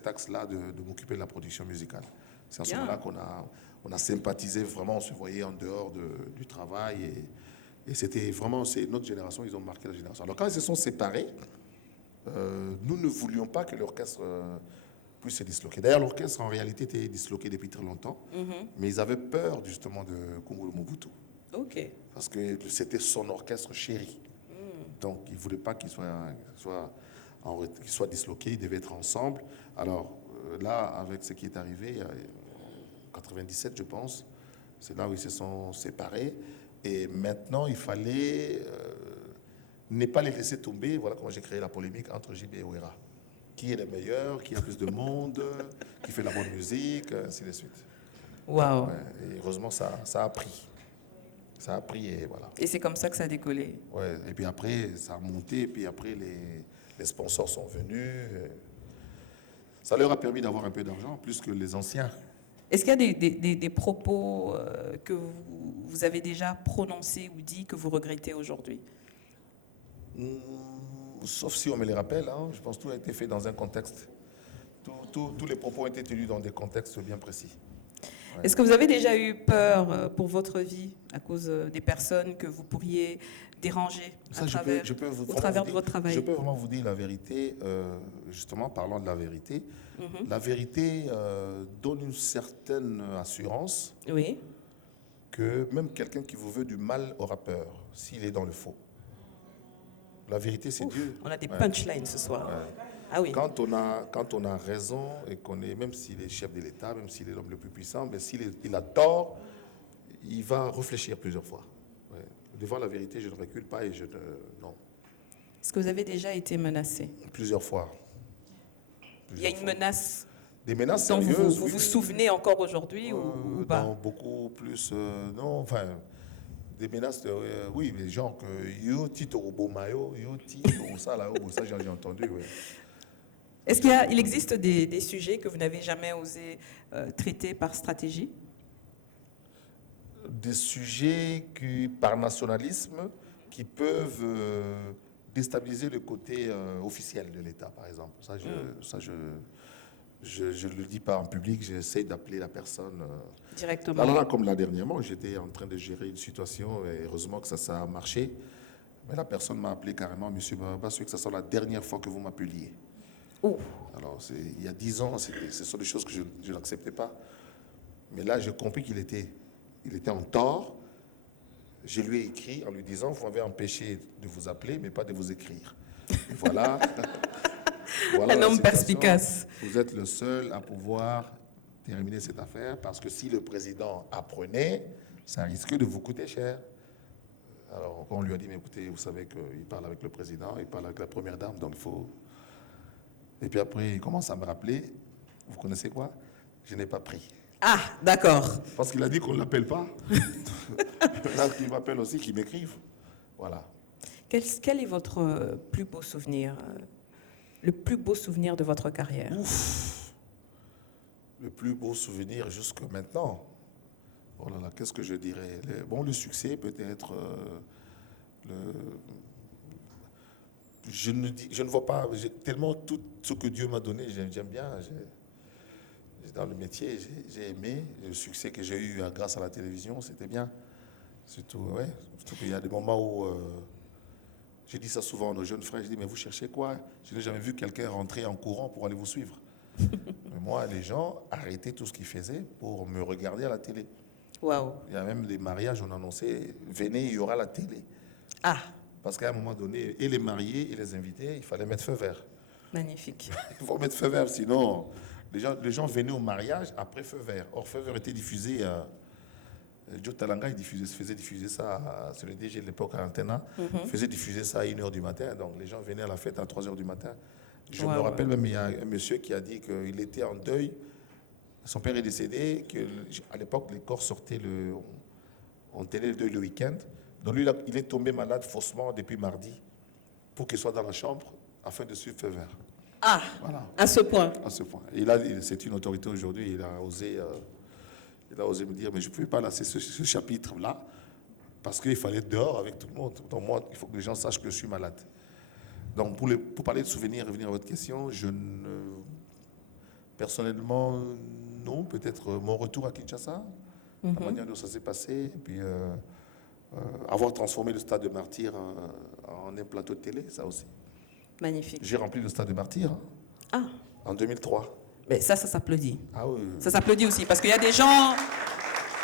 axe-là, de m'occuper de la production musicale. C'est en ce moment-là qu'on a sympathisé vraiment, on se voyait en dehors du travail. Et c'était vraiment, c'est notre génération, ils ont marqué la génération. Alors quand ils se sont séparés, nous ne voulions pas que l'orchestre puisse se disloquer. D'ailleurs, l'orchestre, en réalité, était disloqué depuis très longtemps. Mais ils avaient peur, justement, de Kongolo Mobutu. Ok. Parce que c'était son orchestre chéri. Donc, ils ne voulaient pas qu'il soit disloqué. Ils devaient être ensemble. Alors, là, avec ce qui est arrivé, en 97, je pense, c'est là où ils se sont séparés. Et maintenant, il fallait ne pas les laisser tomber. Voilà comment j'ai créé la polémique entre JB et Ouera. Qui est le meilleur, qui a plus de monde, qui fait la bonne musique, ainsi de suite. Waouh. Ouais, et heureusement, ça a pris. Ça a pris et voilà. Et c'est comme ça que ça a décollé. Ouais, et puis après, ça a monté. Et puis après, les sponsors sont venus. Ça leur a permis d'avoir un peu d'argent, plus que les anciens. Est-ce qu'il y a des propos que vous avez déjà prononcés ou dit que vous regrettez aujourd'hui? Sauf si on me les rappelle, hein. Je pense que tout a été fait dans un contexte. Tous les propos ont été tenus dans des contextes bien précis. Ouais. Est-ce que vous avez déjà eu peur pour votre vie à cause des personnes que vous pourriez déranger Ça, au travers de votre travail? Je peux vraiment vous dire la vérité, justement, parlant de la vérité. La vérité donne une certaine assurance Oui. que même quelqu'un qui vous veut du mal aura peur s'il est dans le faux. La vérité, c'est Dieu. On a des punchlines ce soir. Ouais. Ah oui. Quand on a raison et qu'on est, même s'il est chef de l'État, même s'il est l'homme le plus puissant, mais s'il a tort, il va réfléchir plusieurs fois. Ouais. Devant la vérité, je ne recule pas et non. Est-ce que vous avez déjà été menacé? Plusieurs fois. Il y a une menace des menaces dont sérieuses. vous vous souvenez encore aujourd'hui ou pas? Non, beaucoup plus. Non, enfin, des menaces, oui, des gens que yo tito mayo, yo tito ça là, ça j'ai entendu. Ouais. Est-ce qu'il existe des sujets que vous n'avez jamais osé traiter par stratégie? Des sujets qui, par nationalisme, qui peuvent déstabiliser le côté officiel de l'État, par exemple. Ça, je ne le dis pas en public, j'essaie d'appeler la personne directement. Alors là, comme là dernièrement, j'étais en train de gérer une situation et heureusement que ça a marché. Mais la personne m'a appelé carrément, Monsieur Baba, que ça soit la dernière fois que vous m'appeliez. Oh. Alors, il y a 10 ans, ce sont des choses que je n'acceptais pas. Mais là, j'ai compris qu'il était il était en tort. Je lui ai écrit en lui disant, vous m'avez empêché de vous appeler, mais pas de vous écrire. Et voilà. Voilà Un la homme situation. perspicace. Vous êtes le seul à pouvoir terminer cette affaire, parce que si le président apprenait, ça risque de vous coûter cher. Alors, on lui a dit, mais écoutez, vous savez qu'il parle avec le président, il parle avec la première dame, donc il faut... Et puis après, il commence à me rappeler, vous connaissez quoi? Je n'ai pas pris. Ah, d'accord. Parce qu'il a dit qu'on ne l'appelle pas. Là, qu'il m'appelle aussi, qu'il m'écrive. Voilà. Quel est votre plus beau souvenir, le plus beau souvenir de votre carrière? Ouf. Le plus beau souvenir jusqu'à maintenant. Oh là là, qu'est-ce que je dirais? Le succès peut-être. Je ne vois pas. Tellement tout ce que Dieu m'a donné, j'aime bien. Dans le métier, j'ai aimé. Le succès que j'ai eu grâce à la télévision, c'était bien. Surtout, ouais. Surtout qu'il y a des moments où... j'ai dit ça souvent à nos jeunes frères. Je dis, mais vous cherchez quoi? Je n'ai jamais vu quelqu'un rentrer en courant pour aller vous suivre. Mais moi, les gens arrêtaient tout ce qu'ils faisaient pour me regarder à la télé. Waouh. Il y a même des mariages, on annonçait, venez, il y aura la télé. Ah, Parce qu'à un moment donné, et les mariés et les invités, il fallait mettre feu vert. magnifique. Il faut mettre feu vert, sinon les gens venaient au mariage après feu vert. Or, feu vert était diffusé, Joe Talanga faisait diffuser ça, c'est le DG de l'époque à Antena, faisait diffuser ça à 1h du matin, donc les gens venaient à la fête à 3h du matin. Je me rappelle même, il y a un monsieur qui a dit qu'il était en deuil, son père est décédé, qu'à l'époque les corps sortaient on tenait le deuil le week-end, donc lui il est tombé malade faussement depuis mardi, pour qu'il soit dans la chambre afin de suivre feu vert. Ah, Voilà. à ce point. À ce point. Et c'est une autorité aujourd'hui. Il a osé me dire, mais je ne pouvais pas lasser ce chapitre-là, parce qu'il fallait être dehors avec tout le monde. Donc moi, il faut que les gens sachent que je suis malade. Donc pour parler de souvenirs, revenir à votre question, personnellement, non. Peut-être mon retour à Kinshasa, la manière dont ça s'est passé, et puis avoir transformé le stade de Martyrs en un plateau de télé, ça aussi. Magnifique. J'ai rempli le stade de Martyrs en 2003. Mais ça s'applaudit. Ah oui. Ça s'applaudit aussi, parce qu'il y a des gens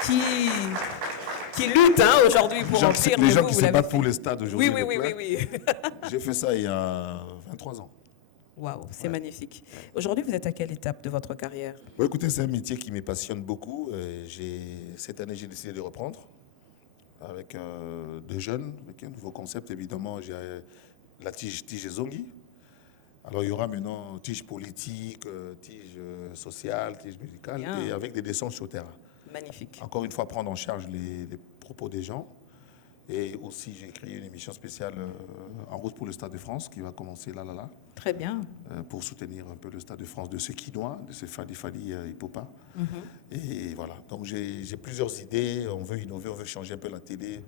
qui luttent aujourd'hui pour remplir. Les gens qui se battent pour les stades aujourd'hui. Oui. J'ai fait ça il y a 23 ans. Waouh, c'est magnifique. Aujourd'hui, vous êtes à quelle étape de votre carrière? Bon, écoutez, c'est un métier qui me passionne beaucoup. Cette année, j'ai décidé de reprendre avec deux jeunes, avec un nouveau concept. Évidemment, j'ai la tige Zongi. Alors, il y aura maintenant tige politique, tige sociale, tige musicale, Bien. et avec des descentes sur terrain. Magnifique. Encore une fois, prendre en charge les propos des gens. Et aussi, j'ai créé une émission spéciale En route pour le Stade de France qui va commencer là. Très bien. Pour soutenir un peu le Stade de France de ce Quinois, de ce Fadi Ipopa. Et voilà. Donc, j'ai plusieurs idées. On veut innover, on veut changer un peu la télé.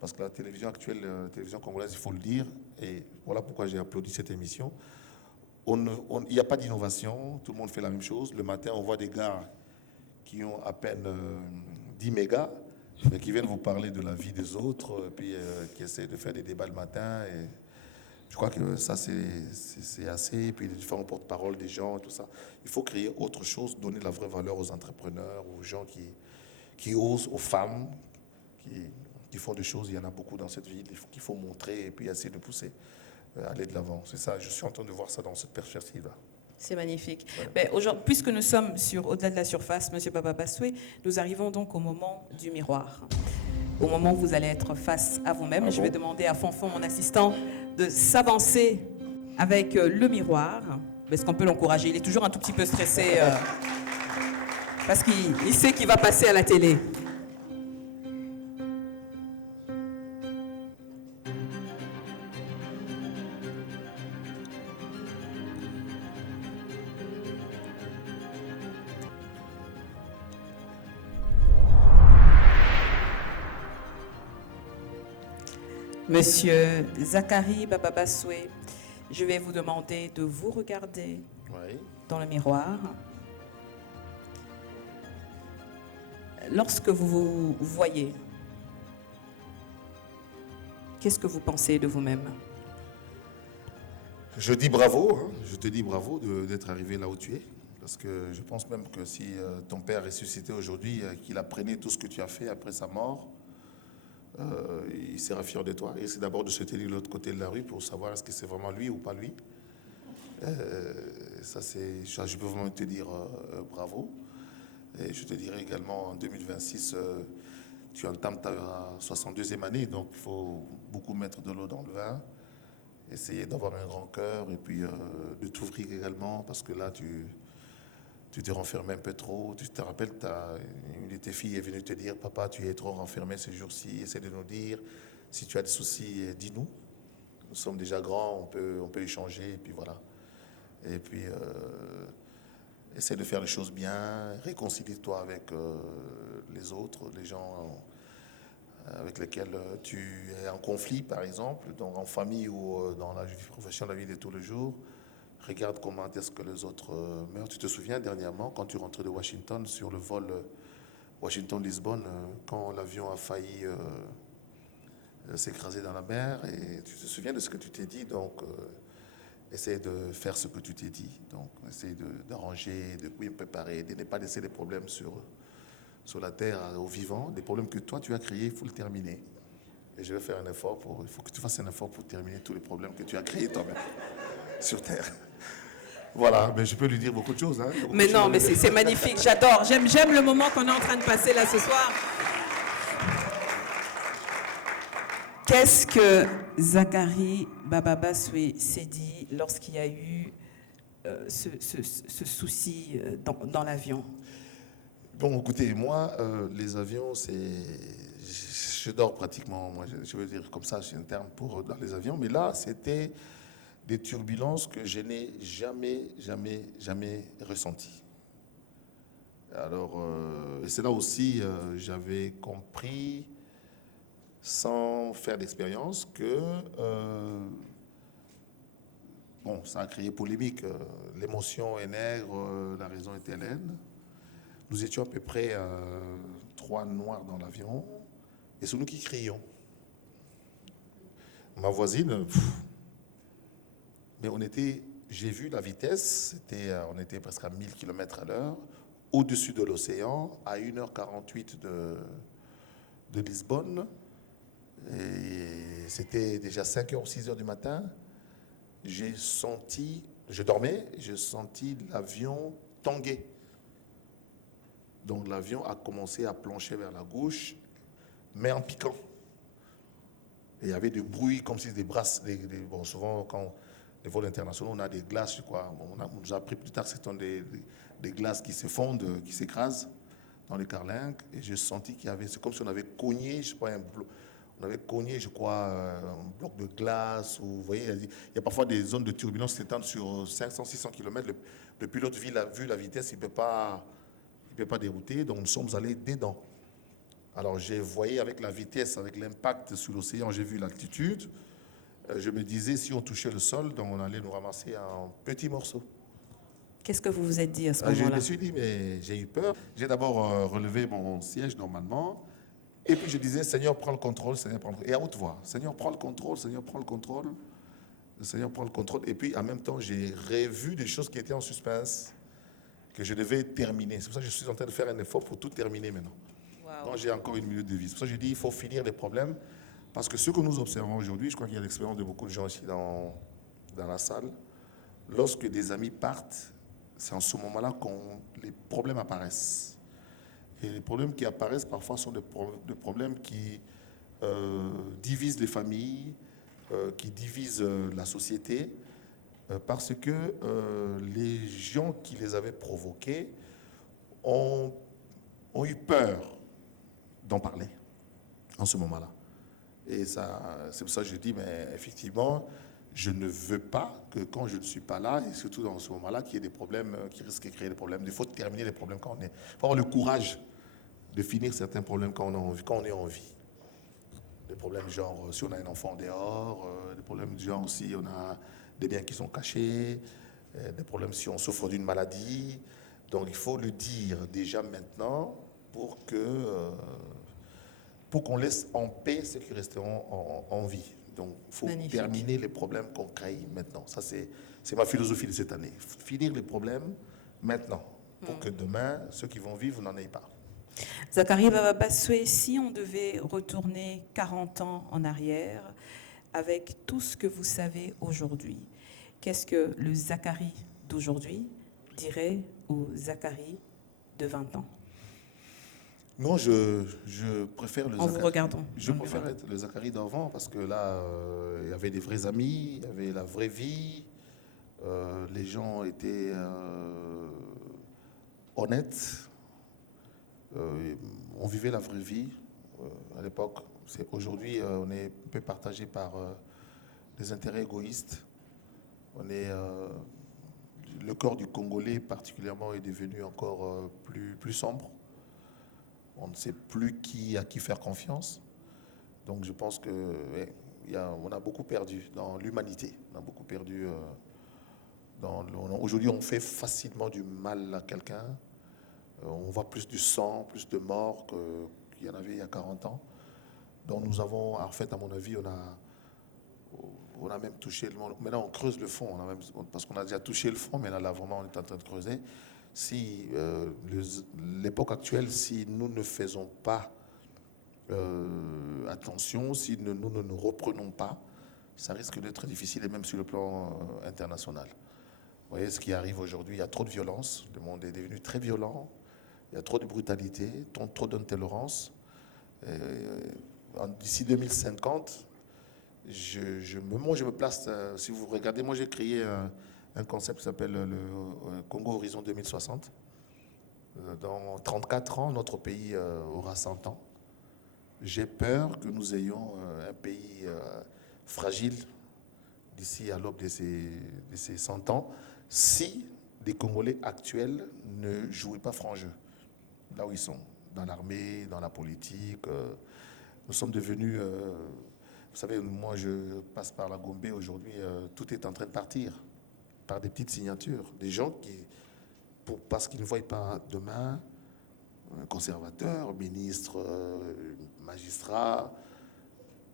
Parce que la télévision actuelle, la télévision congolaise, il faut le dire. Et voilà pourquoi j'ai applaudi cette émission. Il n'y a pas d'innovation. Tout le monde fait la même chose. Le matin, on voit des gars qui ont à peine 10 mégas, mais qui viennent vous parler de la vie des autres, et puis qui essaient de faire des débats le matin. Et je crois que ça, c'est assez. Et puis les différents porte-parole des gens, tout ça. Il faut créer autre chose, donner la vraie valeur aux entrepreneurs, aux gens qui osent, aux femmes, qui font des choses. Il y en a beaucoup dans cette ville qu'il faut montrer et puis essayer de pousser, aller de l'avant. C'est ça, je suis en train de voir ça dans cette perspective-là. C'est magnifique. Mais aujourd'hui, puisque nous sommes sur Au-delà de la surface, Monsieur Papa Bassoué, nous arrivons donc au moment du miroir. Au moment où vous allez être face à vous-même. Je vais demander à Fonfon, mon assistant, de s'avancer avec le miroir. Est-ce qu'on peut l'encourager? Il est toujours un tout petit peu stressé parce qu'il sait qu'il va passer à la télé. Monsieur Zakari Baba Bassoué, je vais vous demander de vous regarder dans le miroir. Lorsque vous vous voyez, qu'est-ce que vous pensez de vous-même? Je dis bravo, je te dis bravo d'être arrivé là où tu es. Parce que je pense même que si ton père ressuscitait aujourd'hui, qu'il apprenait tout ce que tu as fait après sa mort, il sera fier de toi. Et c'est d'abord de se tenir de l'autre côté de la rue pour savoir est-ce que c'est vraiment lui ou pas lui. Ça, je peux vraiment te dire bravo. Et je te dirais également, en 2026, tu entames ta 62e année, donc il faut beaucoup mettre de l'eau dans le vin, essayer d'avoir un grand cœur et puis de t'ouvrir également, parce que là, tu te renfermes un peu trop. Tu te rappelles, une de tes filles est venue te dire, papa, tu es trop renfermé ces jours-ci, essaie de nous dire, si tu as des soucis, dis-nous. Nous sommes déjà grands, on peut échanger, et puis voilà. Et puis, essaie de faire les choses bien, réconcilie-toi avec les autres, les gens avec lesquels tu es en conflit, par exemple, donc en famille ou dans la vie professionnelle, la vie de tous les jours. Regarde comment est-ce que les autres meurent. Tu te souviens dernièrement, quand tu rentrais de Washington, sur le vol Washington-Lisbonne, quand l'avion a failli s'écraser dans la mer, et tu te souviens de ce que tu t'es dit, donc essaye de faire ce que tu t'es dit. Donc essaye d'arranger, de bien préparer, de ne pas laisser les problèmes sur la terre aux vivants. Les problèmes que toi tu as créés, il faut le terminer. Et je vais faire un effort il faut que tu fasses un effort pour terminer tous les problèmes que tu as créés toi-même sur terre. Voilà, mais je peux lui dire beaucoup de choses. Hein, mais non, mais c'est magnifique, j'adore. J'aime le moment qu'on est en train de passer là ce soir. Qu'est-ce que Zachary Bababaswe s'est dit lorsqu'il y a eu ce souci dans l'avion? Bon, écoutez, moi, les avions, je dors pratiquement, moi, je veux dire comme ça, c'est un terme dans les avions, mais là, c'était des turbulences que je n'ai jamais ressenties. Alors, c'est là aussi, j'avais compris, sans faire d'expérience, que, bon, ça a créé polémique. L'émotion est nègre, la raison est hélène. Nous étions à peu près 3 noirs dans l'avion, et c'est nous qui crions. Ma voisine, mais j'ai vu la vitesse, on était presque à 1000 km/h, au-dessus de l'océan, à 1h48 de Lisbonne. Et c'était déjà 5h ou 6h du matin. Je dormais, j'ai senti l'avion tanguer. Donc l'avion a commencé à plancher vers la gauche, mais en piquant. Et il y avait des bruits comme si des brasses. Bon, souvent, quand les vols internationaux, on a des glaces, je crois. On nous a appris plus tard que ce sont des glaces qui se fondent, qui s'écrasent dans les carlingues. Et j'ai senti c'est comme si on avait cogné, je sais pas, on avait cogné, je crois, un bloc de glace. Vous voyez, il y a parfois des zones de turbulence qui s'étendent sur 500-600 km. Le pilote, vu la vitesse, il ne peut pas dérouter. Donc nous sommes allés dedans. Alors j'ai voyé avec la vitesse, avec l'impact sur l'océan, j'ai vu l'altitude. Je me disais, si on touchait le sol, donc on allait nous ramasser en petits morceaux. Qu'est-ce que vous vous êtes dit à ce moment-là? Je me suis dit, mais j'ai eu peur. J'ai d'abord relevé mon siège normalement. Et puis je disais, Seigneur, prends le contrôle, Seigneur, prends le contrôle. Et à haute voix, Seigneur, prends le contrôle, Seigneur, prends le contrôle. Seigneur, prends le contrôle. Et puis en même temps, j'ai revu des choses qui étaient en suspense, que je devais terminer. C'est pour ça que je suis en train de faire un effort pour tout terminer maintenant. Wow. Donc j'ai encore 1 minute de vie. C'est pour ça que je dis, il faut finir les problèmes. Parce que ce que nous observons aujourd'hui, je crois qu'il y a l'expérience de beaucoup de gens ici dans la salle, lorsque des amis partent, c'est en ce moment-là que les problèmes apparaissent. Et les problèmes qui apparaissent parfois sont des problèmes qui divisent les familles, qui divisent la société, parce que les gens qui les avaient provoqués ont eu peur d'en parler en ce moment-là. Et c'est pour ça que je dis, mais effectivement, je ne veux pas que quand je ne suis pas là, et surtout dans ce moment-là, qu'il y ait des problèmes qui risquent de créer des problèmes. Il faut terminer les problèmes quand on est. Il faut avoir le courage de finir certains problèmes quand on est en vie. Des problèmes genre si on a un enfant dehors, des problèmes genre si on a des biens qui sont cachés, des problèmes si on souffre d'une maladie. Donc il faut le dire déjà maintenant pour qu'on laisse en paix ceux qui resteront en vie. Donc il faut terminer les problèmes qu'on crée maintenant. Ça c'est ma philosophie de cette année. Finir les problèmes maintenant, pour que demain, ceux qui vont vivre n'en aient pas. Zachary Bassoué, si on devait retourner 40 ans en arrière, avec tout ce que vous savez aujourd'hui, qu'est-ce que le Zachary d'aujourd'hui dirait au Zachary de 20 ans? Non, je préfère le En vous Zachary. regardant. Je préfère être le Zachary d'avant parce que là, il y avait des vrais amis, il y avait la vraie vie, les gens étaient honnêtes, on vivait la vraie vie à l'époque. Aujourd'hui, on est un peu partagé par des intérêts égoïstes. Le corps du Congolais particulièrement est devenu encore plus sombre. On ne sait plus à qui faire confiance. Donc je pense que on a beaucoup perdu dans l'humanité. On a beaucoup perdu. Aujourd'hui, on fait facilement du mal à quelqu'un. On voit plus du sang, plus de morts qu'il y en avait il y a 40 ans. Donc nous avons, en fait, à mon avis, on a même touché le monde. Maintenant, on creuse le fond, parce qu'on a déjà touché le fond, mais là, vraiment, on est en train de creuser. Si l'époque actuelle, si nous ne faisons pas attention, si nous ne nous reprenons pas, ça risque d'être difficile, et même sur le plan international. Vous voyez ce qui arrive aujourd'hui, il y a trop de violence, le monde est devenu très violent, il y a trop de brutalité, trop d'intolérance. D'ici 2050, je me place, si vous regardez, moi j'ai créé un concept qui s'appelle le Congo Horizon 2060. Dans 34 ans, notre pays aura 100 ans. J'ai peur que nous ayons un pays fragile d'ici à l'aube de ces 100 ans, si les Congolais actuels ne jouaient pas franc jeu, là où ils sont, dans l'armée, dans la politique. Nous sommes devenus... vous savez, moi je passe par la Gombe aujourd'hui, tout est en train de partir par des petites signatures. Des gens qui, parce qu'ils ne voient pas demain un conservateur, ministre, magistrat,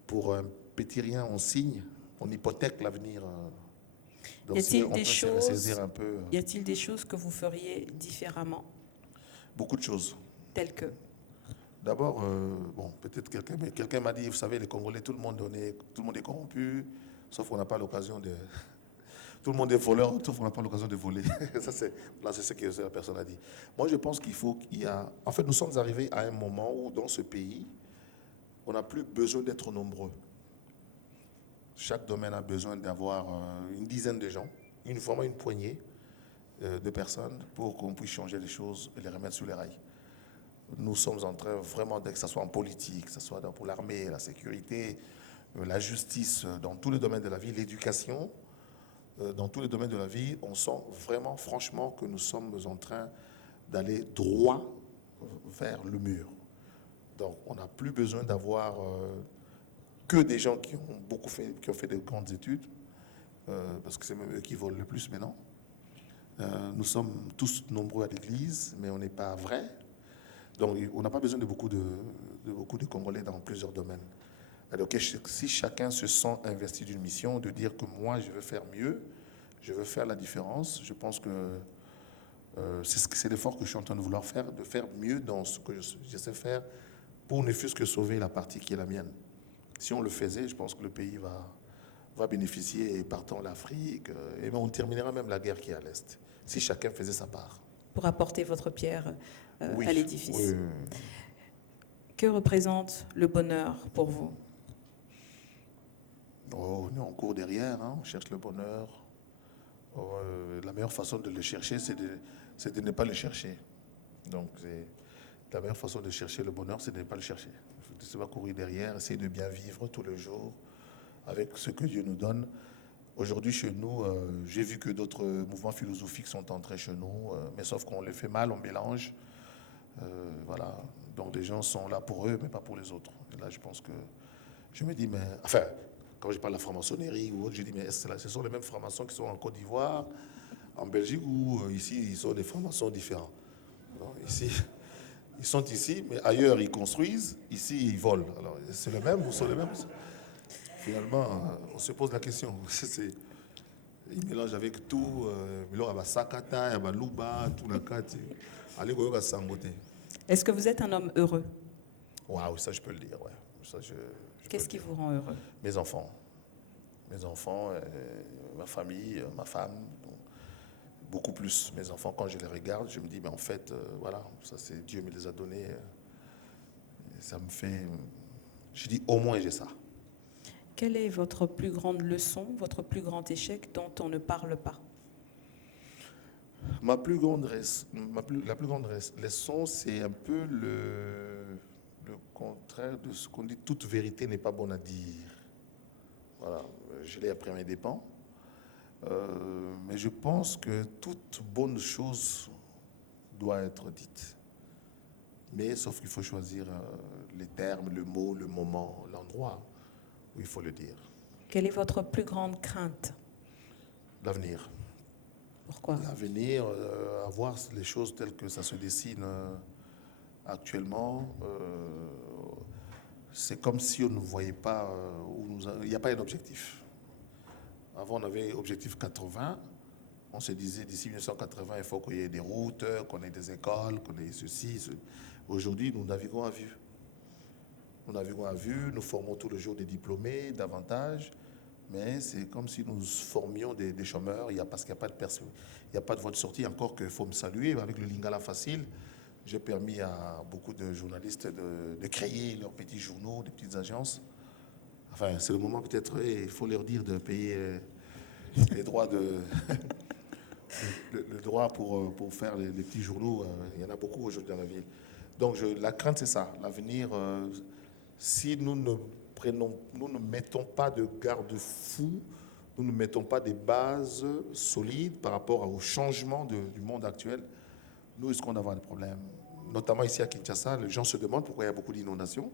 pour un petit rien, on signe, on hypothèque l'avenir. Donc, y a-t-il des choses que vous feriez différemment? Beaucoup de choses. Telles que? D'abord, peut-être quelqu'un m'a dit, vous savez, les Congolais, tout le monde est corrompu, sauf qu'on n'a pas l'occasion de... Tout le monde est voleur, sauf qu'on n'a pas l'occasion de voler. C'est ce que la personne a dit. Moi, je pense qu'il y a... En fait, nous sommes arrivés à un moment où, dans ce pays, on n'a plus besoin d'être nombreux. Chaque domaine a besoin d'avoir une dizaine de gens, vraiment une poignée de personnes pour qu'on puisse changer les choses et les remettre sur les rails. Nous sommes en train vraiment, que ce soit en politique, que ce soit pour l'armée, la sécurité, la justice, dans tous les domaines de la vie, l'éducation, dans tous les domaines de la vie, on sent vraiment, franchement, que nous sommes en train d'aller droit vers le mur. Donc, on n'a plus besoin d'avoir que des gens qui ont fait de grandes études, parce que c'est même eux qui volent le plus maintenant. Nous sommes tous nombreux à l'église, mais on n'est pas vrai. Donc, on n'a pas besoin de beaucoup de Congolais dans plusieurs domaines. Alors, si chacun se sent investi d'une mission, de dire que moi, je veux faire mieux, je veux faire la différence, je pense que c'est l'effort que je suis en train de vouloir faire, de faire mieux dans ce que je sais faire, pour ne fût-ce que sauver la partie qui est la mienne. Si on le faisait, je pense que le pays va bénéficier, partant l'Afrique, et on terminera même la guerre qui est à l'Est, si chacun faisait sa part. Pour apporter votre pierre Oui, à l'édifice. oui. Que représente le bonheur pour vous? On est en cours derrière, hein, on cherche le bonheur. La meilleure façon de le chercher, c'est de ne pas le chercher. Donc, la meilleure façon de chercher le bonheur, c'est de ne pas le chercher. Il faut pas courir derrière, essayer de bien vivre tous les jours avec ce que Dieu nous donne. Aujourd'hui, chez nous, j'ai vu que d'autres mouvements philosophiques sont entrés chez nous, mais sauf qu'on les fait mal, on mélange. Voilà. Donc, des gens sont là pour eux, mais pas pour les autres. Et là, je pense que je me dis, mais... Enfin, quand je parle de la franc-maçonnerie ou autre, je dis, mais ce sont les mêmes francs-maçons qui sont en Côte d'Ivoire, en Belgique, ou ici, ils sont des francs-maçons différents. Donc, ici, ils sont ici, mais ailleurs, ils construisent. Ici, ils volent. Alors, c'est le même ou sont les mêmes? Finalement, on se pose la question. Il mélange avec tout. Il mélange avec sakata, avec luba, tout le cas. Allez, go sangote. Est-ce que vous êtes un homme heureux? Waouh, ça je peux le dire, ouais. Ça, Qu'est-ce qui vous rend heureux? Mes enfants. Mes enfants, ma famille, ma femme. Donc, beaucoup plus. Mes enfants, quand je les regarde, je me dis, mais en fait, voilà, ça c'est Dieu me les a donnés. Ça me fait. Je dis, au moins j'ai ça. Quelle est votre plus grande leçon, votre plus grand échec dont on ne parle pas? La plus grande leçon, c'est un peu le contraire de ce qu'on dit. Toute vérité n'est pas bonne à dire. Voilà, je l'ai appris à mes dépens. Mais je pense que toute bonne chose doit être dite. Mais sauf qu'il faut choisir les termes, le mot, le moment, l'endroit où il faut le dire. Quelle est votre plus grande crainte? L'avenir. Pourquoi? L'avenir, avoir les choses telles que ça se dessine actuellement, c'est comme si on ne voyait pas, il n'y a pas d'objectif. Avant, on avait objectif 80. On se disait d'ici 1980, il faut qu'il y ait des routes, qu'on ait des écoles, qu'on ait ceci. Aujourd'hui, nous naviguons à vue. Nous naviguons à vue, nous formons tous les jours des diplômés, davantage. Mais c'est comme si nous formions des chômeurs, parce qu'il n'y a pas de personne, il n'y a pas de voie de sortie. Encore qu'il faut me saluer, avec le Lingala Facile, j'ai permis à beaucoup de journalistes de créer leurs petits journaux, des petites agences. Enfin, c'est le moment peut-être, il faut leur dire de payer les droits le droit pour faire les petits journaux. Il y en a beaucoup aujourd'hui dans la ville. Donc la crainte, c'est ça. L'avenir, si nous ne mettons pas de garde-fous, nous ne mettons pas des bases solides par rapport au changement du monde actuel, nous risquons d'avoir des problèmes. Notamment ici à Kinshasa, les gens se demandent pourquoi il y a beaucoup d'inondations.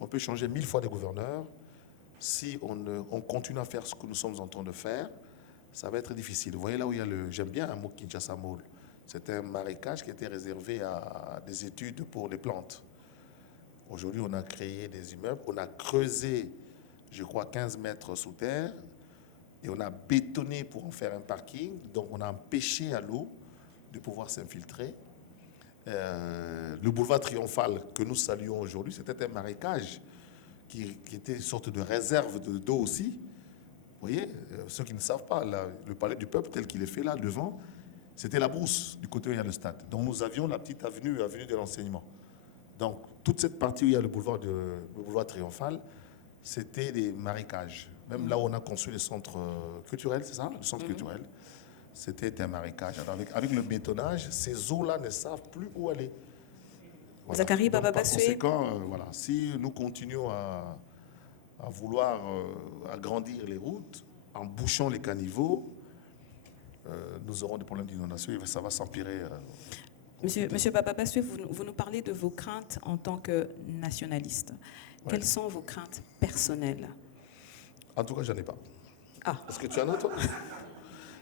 On peut changer 1000 fois de gouverneurs. Si on continue à faire ce que nous sommes en train de faire, ça va être difficile. Vous voyez là où il y a j'aime bien un mot Kinshasa Mall. C'était un marécage qui était réservé à des études pour les plantes. Aujourd'hui, on a créé des immeubles, on a creusé, je crois, 15 mètres sous terre, et on a bétonné pour en faire un parking. Donc, on a empêché à l'eau de pouvoir s'infiltrer. Le boulevard Triomphal que nous saluons aujourd'hui, c'était un marécage qui était une sorte de réserve d'eau aussi. Vous voyez, ceux qui ne savent pas, là, le palais du peuple tel qu'il est fait là, devant, c'était la brousse du côté où il y a le stade. Donc nous avions la petite avenue de l'enseignement. Donc toute cette partie où il y a le boulevard Triomphal, c'était des marécages. Même là où on a construit le centre culturel, c'est ça? Le centre culturel, c'était un marécage. Alors avec le bétonnage, ces eaux-là ne savent plus où aller. Voilà. Zachary Par Bababassoué. conséquent, voilà, si nous continuons à vouloir agrandir les routes, en bouchant les caniveaux, nous aurons des problèmes d'inondation et ça va s'empirer. Monsieur Bababassoué, vous nous parlez de vos craintes en tant que nationaliste. Ouais. Quelles sont vos craintes personnelles? En tout cas, j'en ai pas. Ah. Est-ce que tu en as, toi?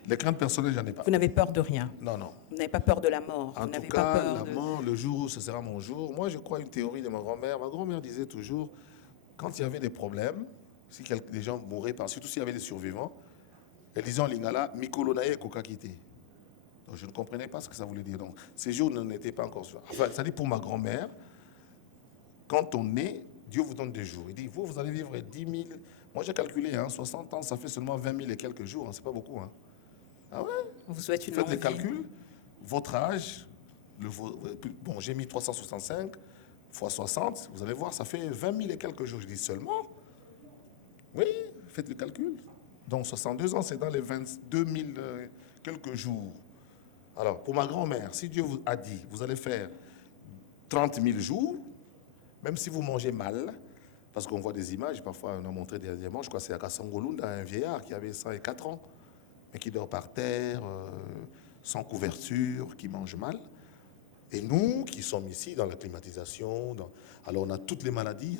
Les craintes personnelles, j'en ai pas. Vous n'avez peur de rien? Non, non. Vous n'avez pas peur de la mort? En tout cas, la mort, le jour où ce sera mon jour. Moi, je crois une théorie de ma grand-mère. Ma grand-mère disait toujours, quand il y avait des problèmes, si des gens mouraient, surtout s'il y avait des survivants, elle disait en lingala, Mikolonae Kokakite. Donc je ne comprenais pas ce que ça voulait dire. Donc ces jours n'étaient pas encore sûrs. Enfin, ça dit pour ma grand-mère, quand on est, Dieu vous donne des jours. Il dit, vous allez vivre 10 000. Moi, j'ai calculé, 60 ans, ça fait seulement 20 000 et quelques jours. C'est pas beaucoup. Ah ouais? On vous souhaite une Faites longue les vie. calculs. Votre âge, bon, j'ai mis 365 fois 60. Vous allez voir, ça fait 20 000 et quelques jours. Je dis seulement. Oui, faites le calcul. Donc 62 ans, c'est dans les 22 000 quelques jours. Alors, pour ma grand-mère, si Dieu vous a dit, vous allez faire 30 000 jours, même si vous mangez mal, parce qu'on voit des images, parfois on a montré dernièrement, je crois que c'est à Kassangolunda, un vieillard qui avait 104 ans, mais qui dort par terre, sans couverture, qui mange mal. Et nous, qui sommes ici dans la climatisation, alors on a toutes les maladies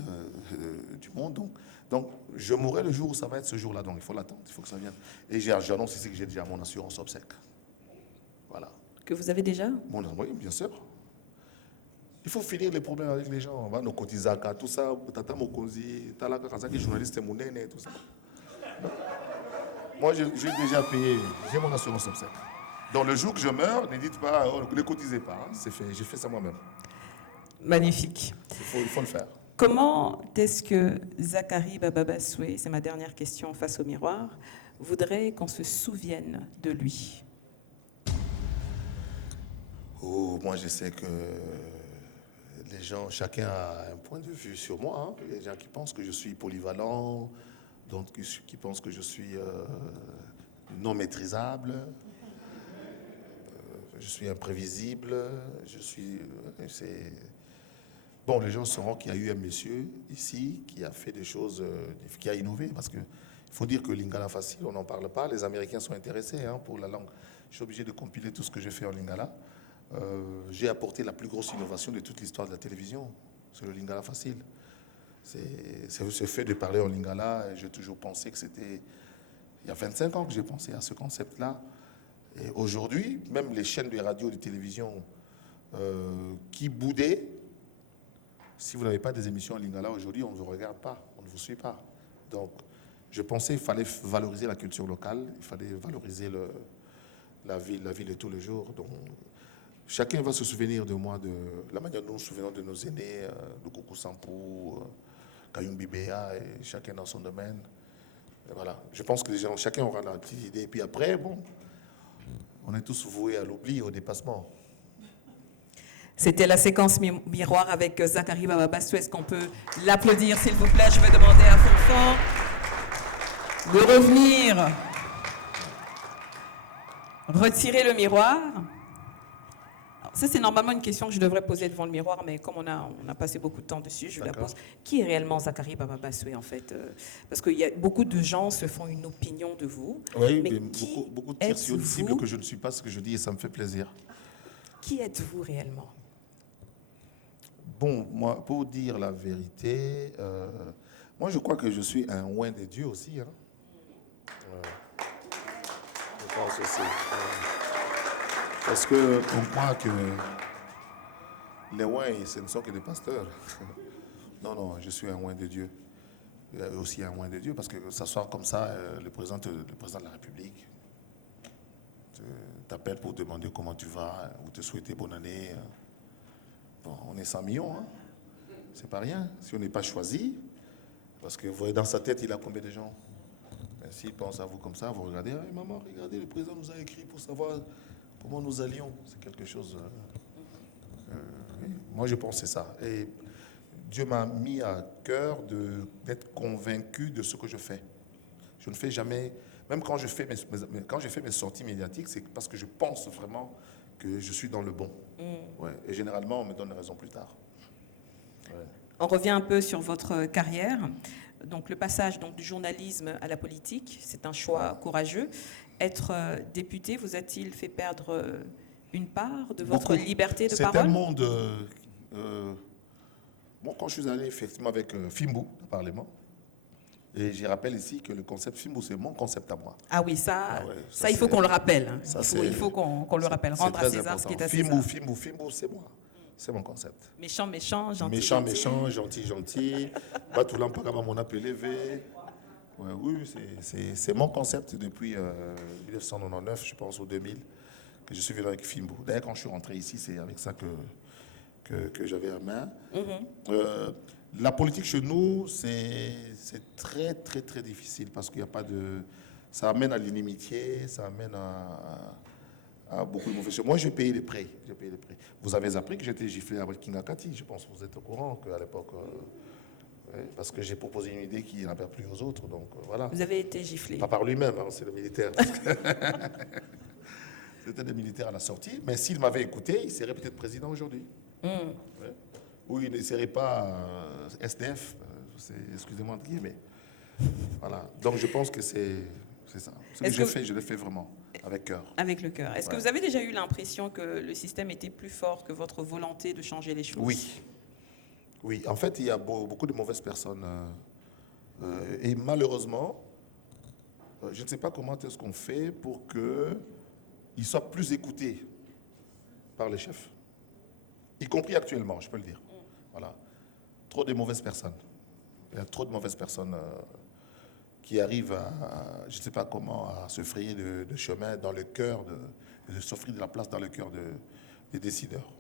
du monde. Donc, je mourrai le jour où ça va être ce jour-là. Donc, il faut l'attendre, il faut que ça vienne. Et j'annonce ici que j'ai déjà mon assurance obsèque. Voilà. Que vous avez déjà? Bon, oui, bien sûr. Il faut finir les problèmes avec les gens. Nos cotisaka, tout ça, Tata Mokonzi, Talaka Kazaki, journaliste Mounene, tout ça. Moi, j'ai déjà payé, j'ai mon assurance obsèque. Donc le jour que je meurs, ne dites pas, oh, ne cotisez pas, hein. C'est fait, j'ai fait ça moi-même. Magnifique. Il faut le faire. Comment est-ce que Zakari Baba Bassoué, c'est ma dernière question face au miroir, voudrait qu'on se souvienne de lui? Oh, moi, je sais que les gens, chacun a un point de vue sur moi. Hein. Il y a des gens qui pensent que je suis polyvalent, d'autres qui pensent que je suis non maîtrisable, je suis imprévisible, je suis... Bon, les gens sauront qu'il y a eu un monsieur ici qui a fait des choses, qui a innové, parce qu'il faut dire que Lingala facile, on n'en parle pas. Les Américains sont intéressés hein, pour la langue. Je suis obligé de compiler tout ce que j'ai fait en Lingala. J'ai apporté la plus grosse innovation de toute l'histoire de la télévision. C'est le Lingala facile. C'est ce fait de parler en Lingala. J'ai toujours pensé que c'était... Il y a 25 ans que j'ai pensé à ce concept-là. Et aujourd'hui, même les chaînes de radio et de télévision qui boudaient, si vous n'avez pas des émissions en Lingala aujourd'hui, on ne vous regarde pas, on ne vous suit pas. Donc, je pensais qu'il fallait valoriser la culture locale, il fallait valoriser la ville de tous les jours. Donc, chacun va se souvenir de moi, de la manière dont nous nous souvenons de nos aînés, de Coucou Sampou, Kayumbi Béa, et chacun dans son domaine. Et voilà. Je pense que les gens, chacun aura la petite idée. Et puis après, bon, on est tous voués à l'oubli et au dépassement. C'était la séquence miroir avec Zakari Baba Bassoué. Est-ce qu'on peut l'applaudir, s'il vous plaît? Je vais demander à Fonfon de revenir retirer le miroir. Alors, ça, c'est normalement une question que je devrais poser devant le miroir, mais comme on a passé beaucoup de temps dessus, je la pose. Qui est réellement Zakari Baba Bassoué, en fait? Parce que beaucoup de gens se font une opinion de vous. Oui, mais beaucoup tirent sur une cible que je ne suis pas ce que je dis et ça me fait plaisir. Qui êtes-vous réellement? Bon, moi, pour dire la vérité, moi je crois que je suis un oin de Dieu aussi. Hein. Je pense aussi. Parce qu'on croit que les oins, ce ne sont que des pasteurs. Non, non, je suis un oin de Dieu. Aussi un oin de Dieu, parce que s'asseoir comme ça, le président de la République t'appelle pour demander comment tu vas, ou te souhaiter bonne année. Bon, on est 100 millions, hein. C'est pas rien. Si on n'est pas choisi, parce que vous voyez dans sa tête, il a combien de gens? S'il pense à vous comme ça, vous regardez, hey, maman, regardez, le président nous a écrit pour savoir comment nous allions. C'est quelque chose... oui. Moi, je pense que c'est ça. Et Dieu m'a mis à cœur d'être convaincu de ce que je fais. Je ne fais jamais... Même quand je fais mes sorties médiatiques, c'est parce que je pense vraiment que je suis dans le bon. Ouais. Et généralement, on me donne raison plus tard. Ouais. On revient un peu sur votre carrière. Donc, le passage du journalisme à la politique, c'est un choix courageux. Être député vous a-t-il fait perdre une part de votre liberté de parole? C'est un monde... Bon, quand je suis allé effectivement avec Fimbo, au Parlement, et je rappelle ici que le concept Fimbo, c'est mon concept à moi. Ah oui, ça il faut qu'on le rappelle. Il faut qu'on le rappelle. Rendre à César ce qui est à César. Fimbo, c'est moi. C'est mon concept. Méchant, méchant, gentil, méchant, gentil. Méchant, gentil, gentil. Batoulam Pagama, mon appel élevé. Ouais, oui, c'est mon concept depuis 1999, je pense, ou 2000, que je suis venu avec Fimbo. D'ailleurs, quand je suis rentré ici, c'est avec ça que j'avais en main. La politique chez nous, c'est très, très, très difficile parce qu'il n'y a pas de... Ça amène à l'inimitié, ça amène à beaucoup de mauvais choses. Moi, j'ai payé les prix. Vous avez appris que j'étais giflé avec Kingakati. Je pense que vous êtes au courant qu'à l'époque... parce que j'ai proposé une idée qui n'a pas plu aux autres. Donc, voilà. Vous avez été giflé. Pas par lui-même, hein, c'est le militaire. C'était le militaire à la sortie. Mais s'il m'avait écouté, il serait peut-être président aujourd'hui. Ouais. Ou il ne serait pas SDF, excusez-moi de guillemets. Voilà. Donc je pense que c'est ça. Ce que je fais, je le fais vraiment, avec cœur. Avec le cœur. Est-ce que vous avez déjà eu l'impression que le système était plus fort que votre volonté de changer les choses? Oui. Oui, en fait, il y a beaucoup de mauvaises personnes. Et malheureusement, je ne sais pas comment est-ce qu'on fait pour qu'ils soient plus écoutés par les chefs. Y compris actuellement, je peux le dire. Voilà. Trop de mauvaises personnes. Il y a trop de mauvaises personnes qui arrivent à, je ne sais pas comment, à se frayer de chemin dans le cœur, de s'offrir de la place dans le cœur des décideurs.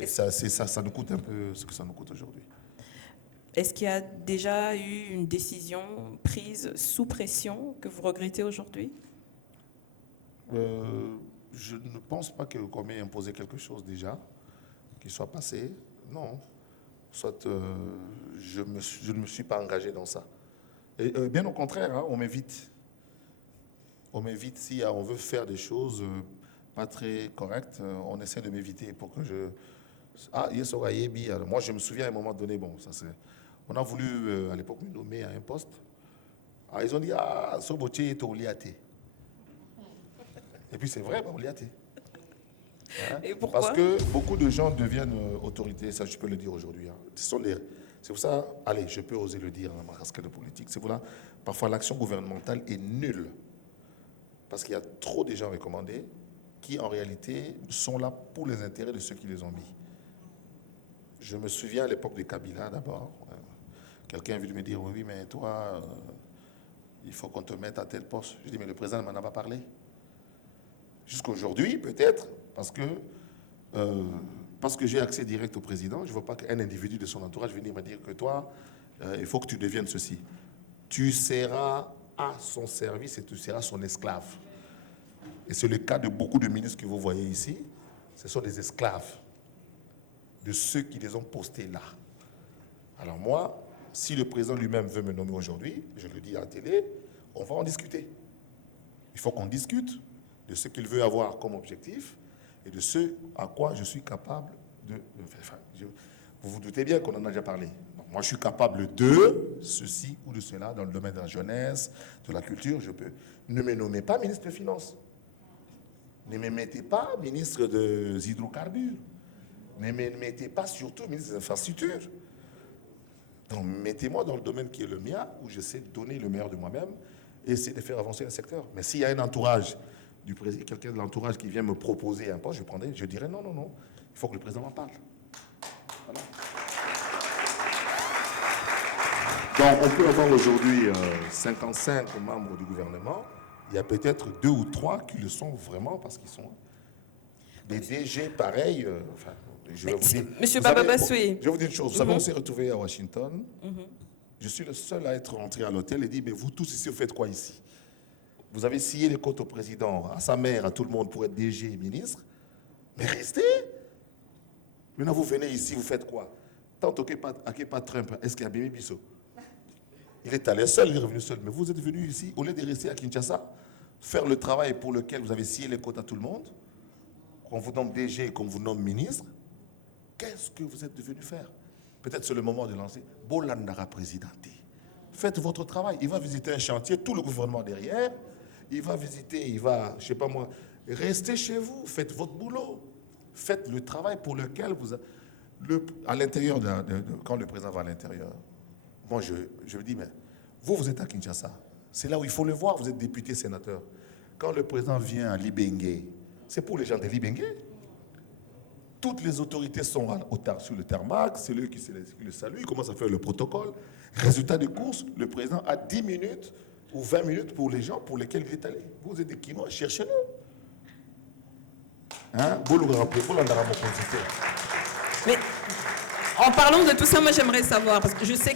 Et ça nous coûte un peu ce que ça nous coûte aujourd'hui. Est-ce qu'il y a déjà eu une décision prise sous pression que vous regrettez aujourd'hui? Je ne pense pas qu'on m'ait imposé quelque chose déjà, qui soit passé. Non. Soit je ne me suis pas engagé dans ça. Et, bien au contraire, hein, on m'évite. On m'évite si on veut faire des choses pas très correctes, on essaie de m'éviter pour que je... Ah, alors moi je me souviens à un moment donné, bon, ça c'est... On a voulu à l'époque me nommer à un poste. Ah, ils ont dit, ah, Soboche est au liaté. Et puis c'est vrai, bah, au liaté. Hein? Et pourquoi? Parce que beaucoup de gens deviennent autorités, ça je peux le dire aujourd'hui. Hein. C'est pour ça, allez, je peux oser le dire dans ma casquette de politique. C'est pour ça, parfois l'action gouvernementale est nulle. Parce qu'il y a trop de gens recommandés qui, en réalité, sont là pour les intérêts de ceux qui les ont mis. Je me souviens à l'époque de Kabila, d'abord. Quelqu'un est venu me dire, oui, mais toi, il faut qu'on te mette à tel poste. Je dis, mais le président ne m'en a pas parlé. Jusqu'aujourd'hui, peut-être, parce que j'ai accès direct au président, je ne vois pas qu'un individu de son entourage venir me dire que toi, il faut que tu deviennes ceci. Tu seras à son service et tu seras son esclave. Et c'est le cas de beaucoup de ministres que vous voyez ici. Ce sont des esclaves de ceux qui les ont postés là. Alors moi, si le président lui-même veut me nommer aujourd'hui, je le dis à la télé, on va en discuter. Il faut qu'on discute de ce qu'il veut avoir comme objectif et de ce à quoi je suis capable de faire. Vous vous doutez bien qu'on en a déjà parlé. Donc, moi, je suis capable de ceci ou de cela dans le domaine de la jeunesse, de la culture, je peux. Ne me nommez pas ministre des Finances. Ne me mettez pas ministre des hydrocarbures. Ne me mettez pas surtout ministre des infrastructures. Donc, mettez-moi dans le domaine qui est le mien, où j'essaie de donner le meilleur de moi-même et essayer de faire avancer le secteur. Mais s'il y a un entourage du président, quelqu'un de l'entourage qui vient me proposer un poste, je dirais non, il faut que le président m'en parle. Voilà. Donc, on peut avoir aujourd'hui 55 membres du gouvernement. Il y a peut-être 2 ou 3 qui le sont vraiment parce qu'ils sont des DG pareils. Je vais vous dire, Monsieur Baba Bassoui. Je vais vous dire une chose. Vous savez, on s'est retrouvés à Washington. Je suis le seul à être rentré à l'hôtel et dit, mais vous tous ici, vous faites quoi ici? Vous avez scié les côtes au président, à sa mère, à tout le monde pour être DG et ministre. Mais restez. Maintenant, vous venez ici, vous faites quoi? Tant que pas Trump, est-ce qu'il y a Bibi Bissot? Il est allé seul, il est revenu seul. Mais vous êtes venu ici, au lieu de rester à Kinshasa, faire le travail pour lequel vous avez scié les côtes à tout le monde, qu'on vous nomme DG et qu'on vous nomme ministre, qu'est-ce que vous êtes devenu faire? Peut-être c'est le moment de lancer Bolandara présidenté. Faites votre travail. Il va visiter un chantier, tout le gouvernement derrière. Il va visiter, je ne sais pas moi, restez chez vous, faites votre boulot. Faites le travail pour lequel vous... à l'intérieur, quand le président va à l'intérieur, moi je me dis, mais vous êtes à Kinshasa. C'est là où il faut le voir, vous êtes député, sénateur. Quand le président vient à Libengé, c'est pour les gens de Libengé. Toutes les autorités sont sur le tarmac, c'est eux qui le saluent, ils commencent à faire le protocole. Résultat de course, le président a 10 minutes ou 20 minutes pour les gens pour lesquels il est allé. Vous êtes des Kinois, cherchez-le. Hein? Mais en parlant de tout ça, moi j'aimerais savoir, parce que je sais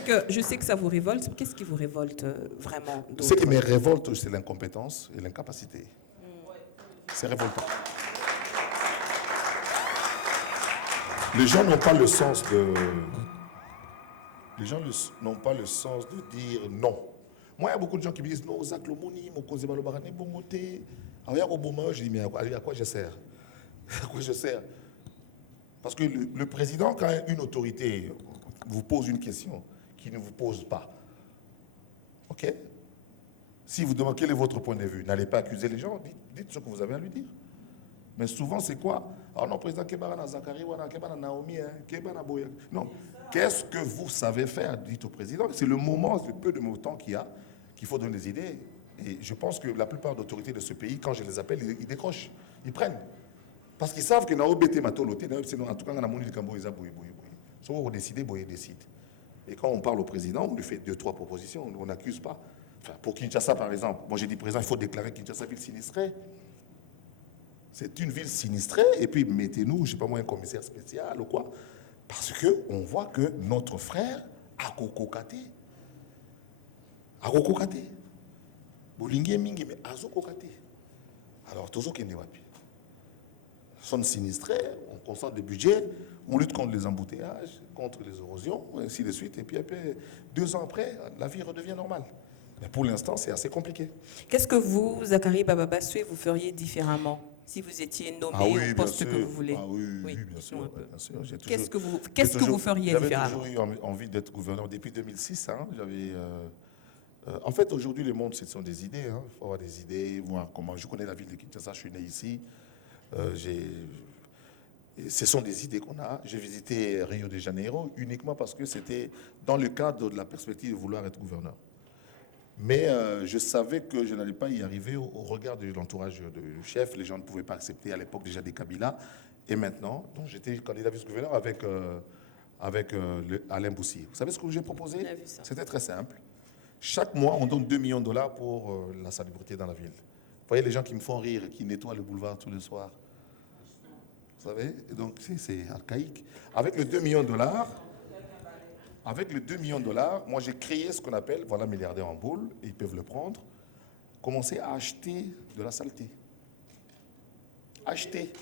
que ça vous révolte. Qu'est-ce qui vous révolte vraiment? Ce qui me révolte, c'est l'incompétence et l'incapacité. C'est révoltant. Les gens n'ont pas le sens de... Les gens n'ont pas le sens de dire non. Moi, il y a beaucoup de gens qui me disent non, Zach Lomoni, mon cousin Balobarane, bon moté. Alors, au moment, je dis, mais à quoi je sers? À quoi je sers? Parce que le président, quand une autorité vous pose une question qui ne vous pose pas, ok? Si vous demandez quel est votre point de vue, n'allez pas accuser les gens, dites ce que vous avez à lui dire. Mais souvent, c'est quoi? Ah non, président, Kebana Zakari, Kebana Naomi, Kebana Boya. Non. Qu'est-ce que vous savez faire? Dites au président. C'est le moment, le peu de temps qu'il y a, qu'il faut donner des idées. Et je pense que la plupart d'autorités de ce pays, quand je les appelle, ils décrochent. Ils prennent. Parce qu'ils savent que dans OBT Matoloté, en tout cas, dans la monnaie du Cambo, ils ont décidé, ils décident. Et quand on parle au président, on lui fait 2-3 propositions, on n'accuse pas. Enfin, pour Kinshasa, par exemple, moi j'ai dit, président, il faut déclarer Kinshasa ville sinistrée. C'est une ville sinistrée, et puis mettez-nous, je ne sais pas moi, un commissaire spécial ou quoi, parce qu'on voit que notre frère a cococaté. A cococaté. Bolingue mingi, mais a cococaté. Alors, toujours qu'il n'y a pas. Sont sinistrés, on concentre des budgets, on lutte contre les embouteillages, contre les érosions, et ainsi de suite. Et puis après, 2 ans après, la vie redevient normale. Mais pour l'instant, c'est assez compliqué. Qu'est-ce que vous, Zachary Bababassoué, vous feriez différemment si vous étiez nommé au poste que vous voulez? Ah oui, Oui, bien sûr. un peu. Bien sûr. Qu'est-ce que vous feriez différemment? J'avais toujours eu envie d'être gouverneur depuis 2006. Hein. En fait, aujourd'hui, le monde, ce sont des idées. Hein. Il faut avoir des idées, voir comment... Je connais la ville de Kinshasa, je suis né ici. Ce sont des idées qu'on a. J'ai visité Rio de Janeiro uniquement parce que c'était dans le cadre de la perspective de vouloir être gouverneur. Mais je savais que je n'allais pas y arriver au regard de l'entourage du chef. Les gens ne pouvaient pas accepter à l'époque déjà des Kabila. Et maintenant, donc j'étais candidat vice-gouverneur avec Alain Boussier. Vous savez ce que j'ai proposé? C'était très simple. Chaque mois, on donne 2 millions de dollars pour la salubrité dans la ville. Vous voyez les gens qui me font rire, qui nettoient le boulevard tous les soirs. Vous savez? Donc c'est archaïque. Avec les 2 millions de dollars, moi j'ai créé ce qu'on appelle, voilà, milliardaire en boule, et ils peuvent le prendre, commencer à acheter de la saleté. Acheter.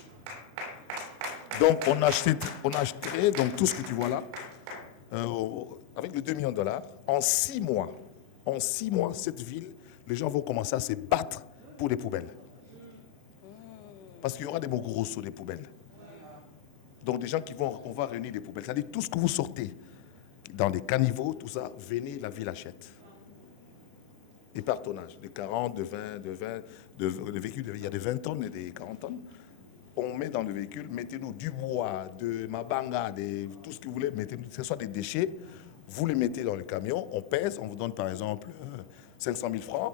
Donc on achèterait donc tout ce que tu vois là, avec les 2 millions de dollars, en 6 mois, cette ville, les gens vont commencer à se battre pour des poubelles. Parce qu'il y aura des beaux gros seaux des poubelles. Donc des gens on va réunir des poubelles. C'est-à-dire tout ce que vous sortez dans des caniveaux, tout ça, venez, la ville achète. Et par tonnage, de 40, de 20, de véhicules, il y a des 20 tonnes et des 40 tonnes. On met dans le véhicule, mettez-nous du bois, de mabanga, tout ce que vous voulez, mettez-nous, que ce soit des déchets, vous les mettez dans le camion, on pèse, on vous donne par exemple 500 000 francs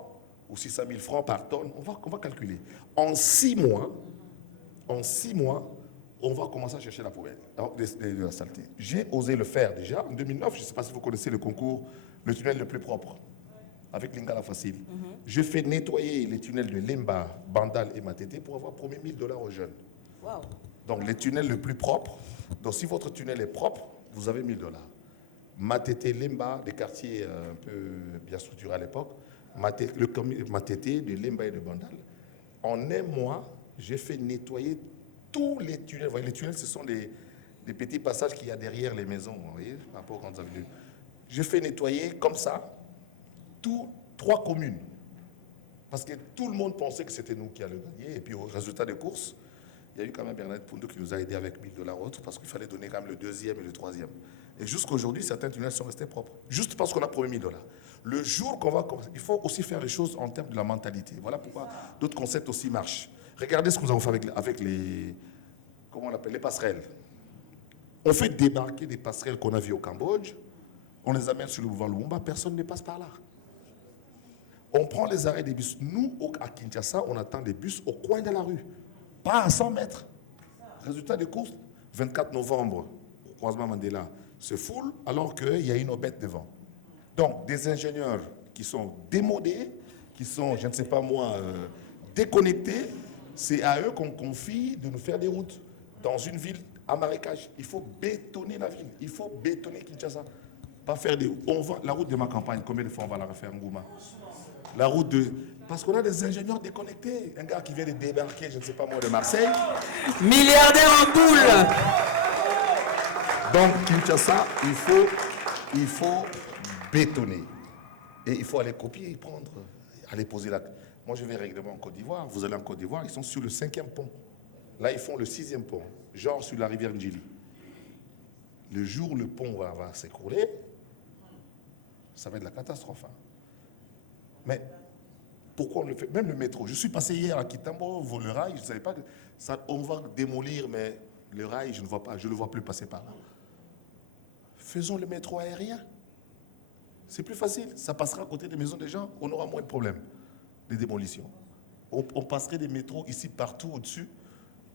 ou 600 000 francs par tonne, on va calculer. En 6 mois, on va commencer à chercher la poubelle, de la saleté. J'ai osé le faire déjà en 2009, je ne sais pas si vous connaissez le concours, le tunnel le plus propre, avec Lingala Facile. Je fais nettoyer les tunnels de Lemba, Bandal et Matete pour avoir promis 1 000 $ aux jeunes. Wow. Donc les tunnels le plus propres, donc si votre tunnel est propre, vous avez 1 000 $. Matete, Lemba, des quartiers un peu bien structurés à l'époque, Matete, de Lemba et de Bandal. En 1 mois, j'ai fait nettoyer tous les tunnels. Vous voyez, les tunnels, ce sont des petits passages qu'il y a derrière les maisons. Vous voyez, par rapport quand vous avez vu. J'ai fait nettoyer comme ça 3 communes. Parce que tout le monde pensait que c'était nous qui allions gagner. Et puis au résultat des courses, il y a eu quand même Bernadette Poundou qui nous a aidés avec 1 000 $ autres parce qu'il fallait donner quand même le 2e et le 3e. Et jusqu'à aujourd'hui, certains tunnels sont restés propres. Juste parce qu'on a promis 1 000 $. Le jour qu'on va commencer, il faut aussi faire les choses en termes de la mentalité. Voilà pourquoi d'autres concepts aussi marchent. Regardez ce que nous avons fait avec les, comment on appelle, les passerelles. On fait débarquer des passerelles qu'on a vues au Cambodge, on les amène sur le boulevard Lumumba, personne ne passe par là. On prend les arrêts des bus. Nous, à Kinshasa, on attend des bus au coin de la rue, pas à 100 mètres. Résultat des courses, 24 novembre, au croisement Mandela, se foule alors qu'il y a une aubette devant. Donc, des ingénieurs qui sont démodés, qui sont, je ne sais pas moi, déconnectés, c'est à eux qu'on confie de nous faire des routes dans une ville à marécage. Il faut bétonner la ville, il faut bétonner Kinshasa. Pas faire des... la route de ma campagne, combien de fois on va la refaire en Ngouma? La route de... Parce qu'on a des ingénieurs déconnectés. Un gars qui vient de débarquer, je ne sais pas moi, de Marseille. Milliardaire en boule. Donc, Kinshasa, il faut bétonner. Et il faut aller copier et prendre, aller poser la... Moi, je vais régulièrement en Côte d'Ivoire. Vous allez en Côte d'Ivoire, ils sont sur le 5e pont. Là, ils font le 6e pont, genre sur la rivière Ndjili. Le jour où le pont va s'écrouler, ça va être la catastrophe. Hein. Mais pourquoi on le fait? Même le métro. Je suis passé hier à Kitambo, le rail, je ne savais pas que ça, on va démolir, mais le rail, je ne le vois plus passer par là. Faisons le métro aérien. C'est plus facile. Ça passera à côté des maisons des gens, on aura moins de problèmes de démolition. On passerait des métros ici, partout, au-dessus.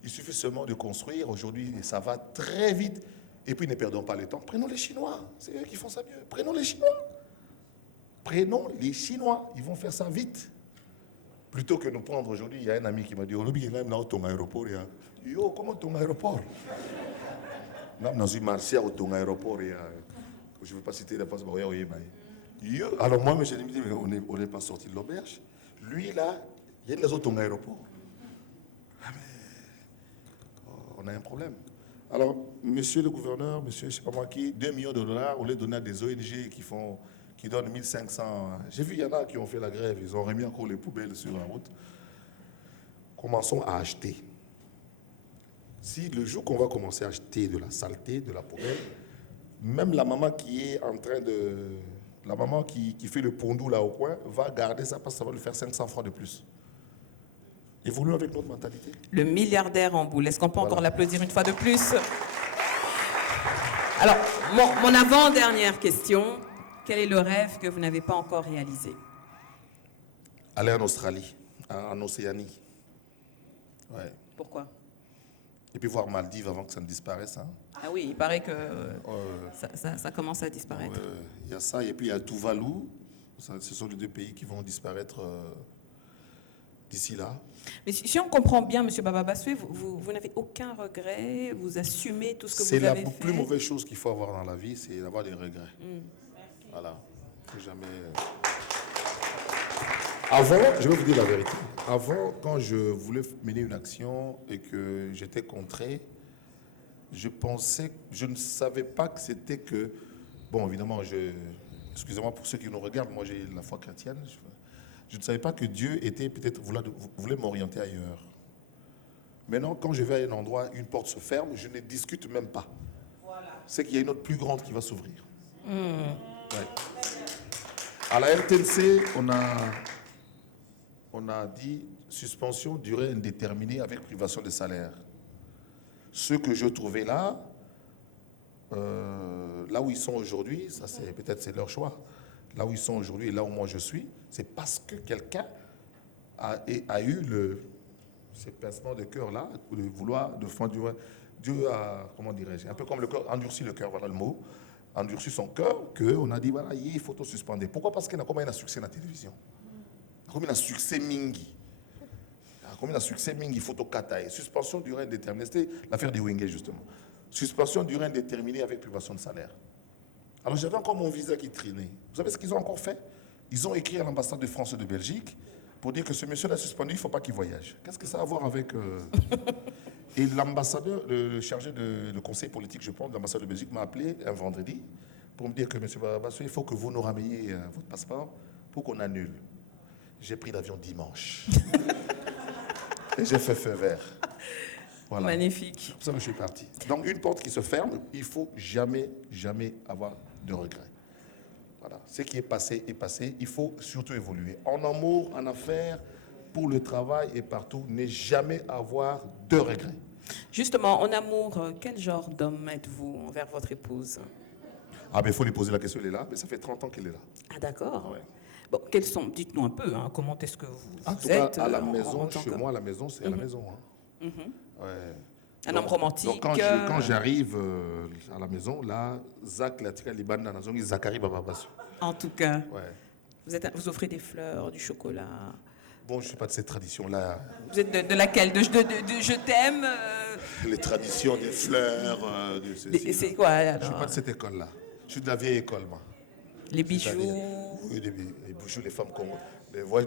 Il suffit seulement de construire. Aujourd'hui, ça va très vite. Et puis ne perdons pas le temps. Prenons les Chinois. C'est eux qui font ça mieux. Prenons les Chinois. Prenons les Chinois. Ils vont faire ça vite. Plutôt que nous prendre aujourd'hui, il y a un ami qui m'a dit, il y a même dans ton aéroport. Yo, comment ton aéroport? Dans une marché au ton aéroport. Je ne veux pas citer la passe. Alors moi, je me dis, mais on n'est pas sorti de l'auberge. Lui, là, il y a des autres aéroports. On a un problème. Alors, monsieur le gouverneur, monsieur, je ne sais pas moi qui, 2 millions de dollars, on les donne à des ONG qui donnent 1500. J'ai vu, il y en a qui ont fait la grève, ils ont remis encore les poubelles sur la route. Commençons à acheter. Si le jour qu'on va commencer à acheter de la saleté, de la poubelle, même la maman qui est en train de... La maman qui fait le pondou là au coin va garder ça parce que ça va lui faire 500 francs de plus. Évoluons avec notre mentalité. Le milliardaire en boule. Est-ce qu'on peut encore l'applaudir une fois de plus? Alors, mon avant-dernière question. Quel est le rêve que vous n'avez pas encore réalisé? Aller en Australie, en Océanie. Ouais. Pourquoi? Et puis voir Maldives avant que ça ne disparaisse. Hein. Ah oui, il paraît que ça commence à disparaître. Il y a ça, et puis il y a Tuvalu. Ce sont les 2 pays qui vont disparaître d'ici là. Mais si on comprend bien, M. Baba Bassoué, vous n'avez aucun regret, vous assumez tout ce que vous avez fait. C'est la plus mauvaise chose qu'il faut avoir dans la vie, c'est d'avoir des regrets. Voilà. Faut jamais... Avant, je vais vous dire la vérité. Avant, quand je voulais mener une action et que j'étais contré, je ne savais pas que c'était que... Bon, évidemment, excusez-moi pour ceux qui nous regardent, moi j'ai la foi chrétienne. Je ne savais pas que Dieu était peut-être voulait m'orienter ailleurs. Maintenant, quand je vais à un endroit, une porte se ferme, je ne discute même pas. Voilà. C'est qu'il y a une autre plus grande qui va s'ouvrir. Ouais. À la RTNC, on a dit suspension durée indéterminée avec privation de salaire. Ce que je trouvais là où ils sont aujourd'hui, ça c'est peut-être c'est leur choix. Là où ils sont aujourd'hui et là où moi je suis, c'est parce que quelqu'un a eu ce pincement de cœur là, de vouloir de fendre. Dieu a, comment dirais-je, un peu comme le cœur, endurci le cœur, voilà le mot, endurci son cœur, qu'on a dit voilà, il faut tout suspendre. Pourquoi? Parce qu'il a combien de succès dans la télévision. Combien de succès mingi. Combien de succès mingi, photo kataï. Suspension durée indéterminée. C'était l'affaire des Wingé, justement. Suspension durée indéterminée avec privation de salaire. Alors j'avais encore mon visa qui traînait. Vous savez ce qu'ils ont encore fait? Ils ont écrit à l'ambassade de France et de Belgique pour dire que ce monsieur l'a suspendu, il ne faut pas qu'il voyage. Qu'est-ce que ça a à voir avec... Et l'ambassadeur, le chargé de conseil politique, je pense, de l'ambassade de Belgique, m'a appelé un vendredi pour me dire que monsieur Babassou, il faut que vous nous rameniez votre passeport pour qu'on annule. J'ai pris l'avion dimanche. Et j'ai fait feu vert. Voilà. Magnifique. C'est pour ça que je suis parti. Donc, une porte qui se ferme, il ne faut jamais, jamais avoir de regrets. Voilà. Ce qui est passé, il faut surtout évoluer. En amour, en affaires, pour le travail et partout, ne jamais avoir de regrets. Justement, en amour, quel genre d'homme êtes-vous envers votre épouse? Ah ben il faut lui poser la question, elle est là. Mais ça fait 30 ans qu'elle est là. Ah d'accord. Ouais. Bon, quels sont, dites-nous un peu, hein, comment est-ce que vous en tout êtes cas, à la maison, chez moi, à la maison, c'est à la maison. Hein. Ouais. Un homme romantique. Donc quand j'arrive à la maison, là, Zach, la Liban, dans la zone, Zachary Bababassou. En tout cas, ouais. Vous offrez des fleurs, du chocolat. Bon, je ne suis pas de cette tradition-là. Vous êtes de laquelle? De je t'aime Les traditions des fleurs, de ceci. C'est quoi alors? Je ne suis pas de cette école-là. Je suis de la vieille école, moi. Les bijoux. Oui, les bijoux, les femmes comme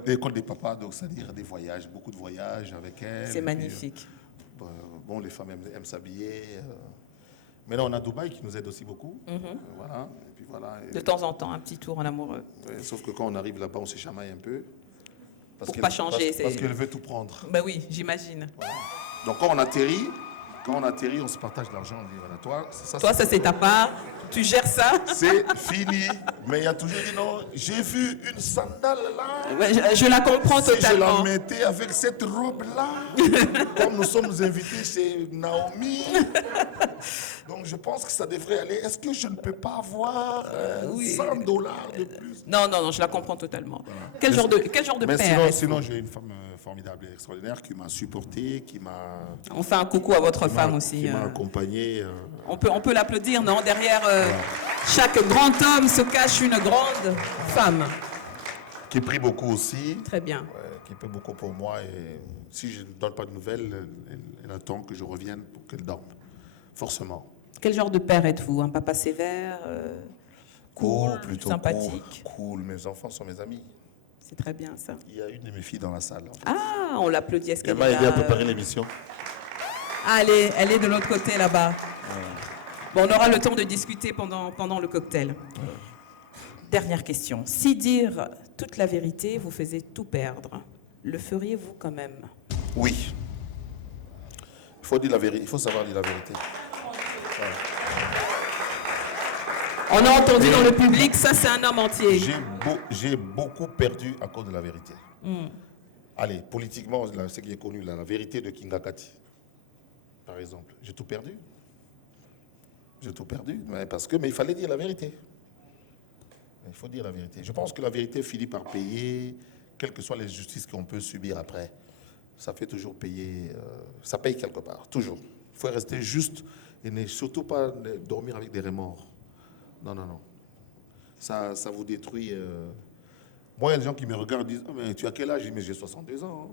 l'école des papas, donc c'est-à-dire des voyages, beaucoup de voyages avec elles. C'est magnifique. Puis, bon, les femmes aiment s'habiller. Maintenant, on a Dubaï qui nous aide aussi beaucoup. Voilà. Et puis, voilà. De temps en temps, un petit tour en amoureux. Ouais, sauf que quand on arrive là-bas, on se chamaille un peu. Pour pas changer. Parce qu'elle veut tout prendre. Ben oui, j'imagine. Voilà. Donc quand on atterrit, on se partage l'argent. On dit voilà, toi, ça c'est ta part. Tu gères ça. C'est fini. Mais il y a toujours dit non. J'ai vu une sandale là. Ouais, je la comprends si totalement. je la mettais avec cette robe là. Comme nous sommes invités chez Naomi. Donc je pense que ça devrait aller. Est-ce que je ne peux pas avoir $100 de plus? Non, je la comprends totalement. Voilà. Quel genre de mais père? Sinon j'ai une femme formidable et extraordinaire qui m'a supporté, qui m'a... On fait un coucou à votre femme aussi. Qui m'a accompagné. On peut l'applaudir, non? Derrière chaque grand homme se cache une grande femme. Qui prie beaucoup aussi. Très bien. Ouais, qui prie beaucoup pour moi. Et si je ne donne pas de nouvelles, elle attend que je revienne pour qu'elle dorme. Forcément. Quel genre de père êtes-vous? Un papa sévère, cool, plutôt sympathique? Cool. Mes enfants sont mes amis. C'est très bien ça. Il y a une de mes filles dans la salle. En fait. Ah, on l'applaudit. Est-ce qu'elle Elle m'a est aidé là, à préparer l'émission. Ah, elle est de l'autre côté là-bas. Bon, on aura le temps de discuter pendant le cocktail. Dernière question. Si dire toute la vérité vous faisait tout perdre, le feriez-vous quand même? Oui. Il faut dire la vérité. Il faut savoir dire la vérité. Voilà. On a entendu dans le public, ça c'est un homme entier. J'ai beaucoup perdu à cause de la vérité. Allez, politiquement, ce qui est connu, la vérité de Kingakati, par exemple. J'ai tout perdu. J'ai tout perdu. Mais il fallait dire la vérité. Il faut dire la vérité. Je pense que la vérité finit par payer, quelles que soient les justices qu'on peut subir après. Ça fait toujours payer, ça paye quelque part, toujours. Il faut rester juste et ne surtout pas dormir avec des remords. Non. Ça vous détruit. Moi, il y a des gens qui me regardent et disent oh, mais tu as quel âge? Je dis mais j'ai 62 ans.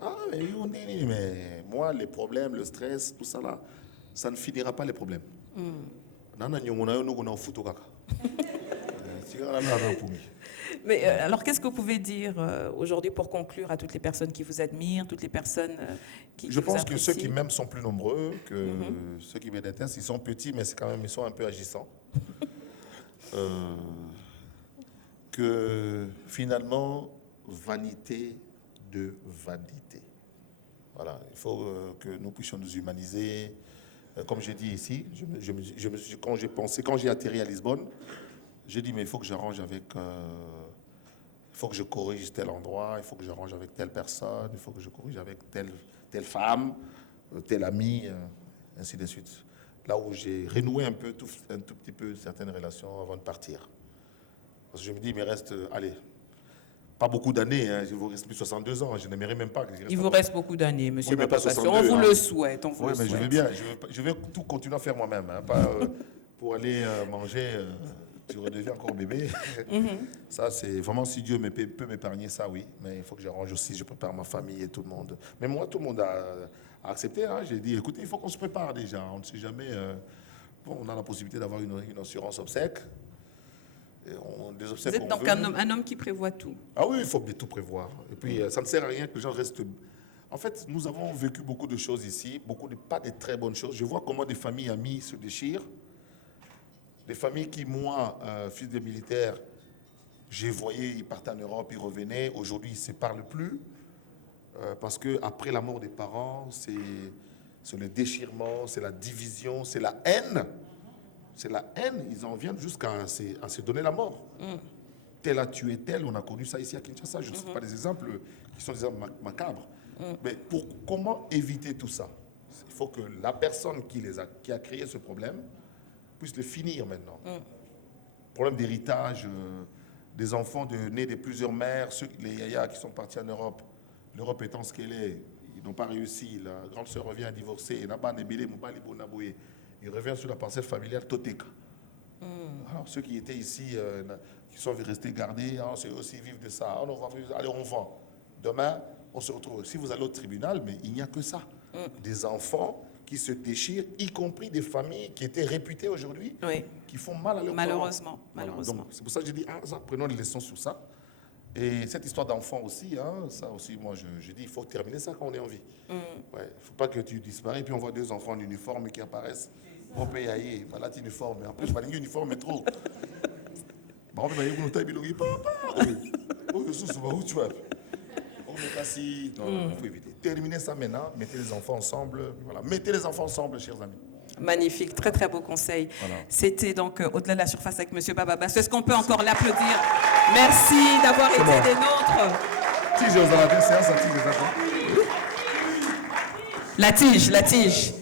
Ah, mais moi, les problèmes, le stress, tout ça là, ça ne finira pas les problèmes. Mais alors, qu'est-ce que vous pouvez dire aujourd'hui pour conclure à toutes les personnes qui vous admirent, toutes les personnes qui Je vous pense que ceux apprécient? qui m'aiment sont plus nombreux que ceux qui me détestent. Ils sont petits, mais ils sont un peu agissants. Que finalement, vanité de vanité. Voilà, il faut que nous puissions nous humaniser. Comme j'ai dit ici, quand j'ai atterri à Lisbonne, j'ai dit mais il faut que j'arrange avec, il faut que je corrige tel endroit, il faut que j'arrange avec telle personne, il faut que je corrige avec telle femme, tel ami, ainsi de suite. Là où j'ai renoué un tout petit peu certaines relations avant de partir. Parce que je me dis, il me reste, allez, pas beaucoup d'années, hein, il vous reste plus 62 ans, je n'aimerais même pas. Il vous reste beaucoup d'années, monsieur. Oui, mais pas 62, on vous hein. le souhaite, on vous Oui, le mais souhaite. je veux bien, je vais tout continuer à faire moi-même, hein, pas pour aller manger, tu redeviens encore bébé. Ça, c'est vraiment, si Dieu peut m'épargner ça, oui, mais il faut que j'arrange aussi, je prépare ma famille et tout le monde. Mais moi, tout le monde a accepté, hein. J'ai dit, écoutez, il faut qu'on se prépare déjà, on ne sait jamais, bon, on a la possibilité d'avoir une assurance obsèque. Vous êtes donc un homme qui prévoit tout. Ah oui, il faut bien tout prévoir. Et puis, ça ne sert à rien que les gens restent... En fait, nous avons vécu beaucoup de choses ici, pas de très bonnes choses. Je vois comment des familles amies se déchirent. Des familles qui, moi, fils de militaire, j'ai voyé, ils partaient en Europe, ils revenaient. Aujourd'hui, ils ne se parlent plus. Parce qu'après la mort des parents, c'est le déchirement, c'est la division, c'est la haine. C'est la haine, ils en viennent jusqu'à se donner la mort. Tel a tué tel, on a connu ça ici à Kinshasa. Je ne sais pas des exemples qui sont des exemples macabres. Mais comment éviter tout ça? Il faut que la personne qui a créé ce problème puisse le finir maintenant. Problème d'héritage, des enfants nés de plusieurs mères, les yayas qui sont partis en Europe, l'Europe étant ce qu'elle est, ils n'ont pas réussi. La grande sœur revient à divorcer. Il revient sur la parcelle familiale Toteka. Alors, ceux qui étaient ici, qui sont restés gardés, c'est aussi vivre de ça. Allez, on vend. Demain, on se retrouve. Si vous allez au tribunal, mais il n'y a que ça. Des enfants qui se déchirent, y compris des familles qui étaient réputées aujourd'hui, qui font mal à leurs Malheureusement. parents. Voilà. Donc, c'est pour ça que j'ai dit, prenons des leçons sur ça. Et cette histoire d'enfants aussi, ça aussi, moi, je dis, il faut terminer ça quand on est en vie. Il ne faut pas que tu disparais, puis on voit deux enfants en uniforme qui apparaissent. On peut y aller, voilà, uniforme. En plus, l'uniforme est trop. On peut y aller, on peut y aller, où tu vas? On est assis, il faut éviter. Terminez ça maintenant, mettez les enfants ensemble. Voilà. Mettez les enfants ensemble, chers amis. Magnifique, très très beau conseil. Voilà. C'était donc Au-delà de la surface avec monsieur Baba Basso. Est-ce qu'on peut encore l'applaudir? Merci d'avoir été des nôtres. Tige aux aladins, c'est ça, tige les enfants. La tige.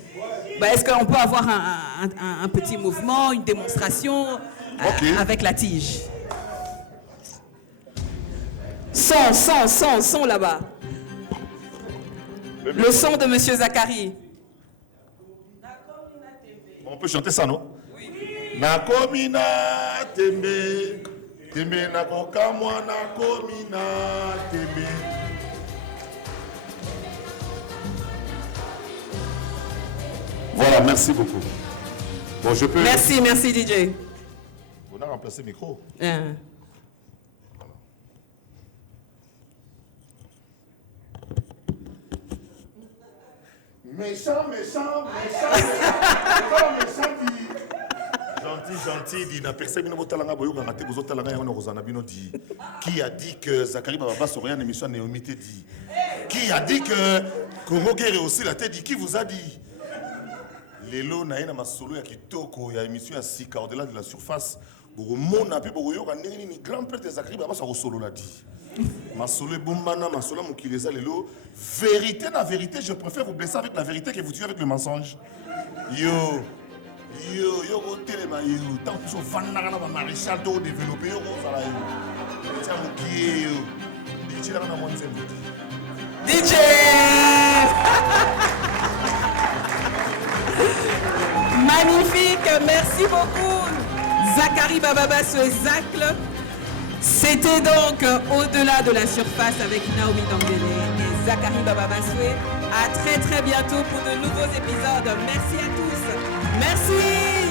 Est-ce qu'on peut avoir un petit mouvement, une démonstration avec la tige? Son là-bas. Le son de monsieur Zachary. On peut chanter ça, non? Oui. Nakomina tembe, tembe nakokamwa nakomina tembe. Voilà, merci beaucoup. Bon, je peux... Merci, merci DJ. On a remplacé le micro. Méchant, méchant, méchant, gentil, dit na personne ne botalanga boyoka ngate bozotalanga yango rozana bino dit. Qui a dit que Zachary Baba sur rien émission néomité dit. Qui a dit que Congo Guerre aussi la tête dit. Qui vous a dit? Lelo na ina masolo ya kitoko ya émission ya Sika au-delà de la surface. Bogo mona pe bogo yoka ndenge ni grand-père de Zachary Baba sur solo la dit. Masolo bombana masolo mukileza lelo. Vérité na vérité, je préfère vous blesser avec la vérité que vous tuer avec le mensonge. Yo telema yo tant que so vanaka na ba maréchal to développer yo ko sala yo. Tiens mukie yo. DJ la na mwanze DJ Magnifique, merci beaucoup Zachary Bababaswe Zacle. C'était donc Au-delà de la surface avec Naomi Dambélé et Zachary Bababaswe. À très bientôt pour de nouveaux épisodes. Merci à tous. Merci.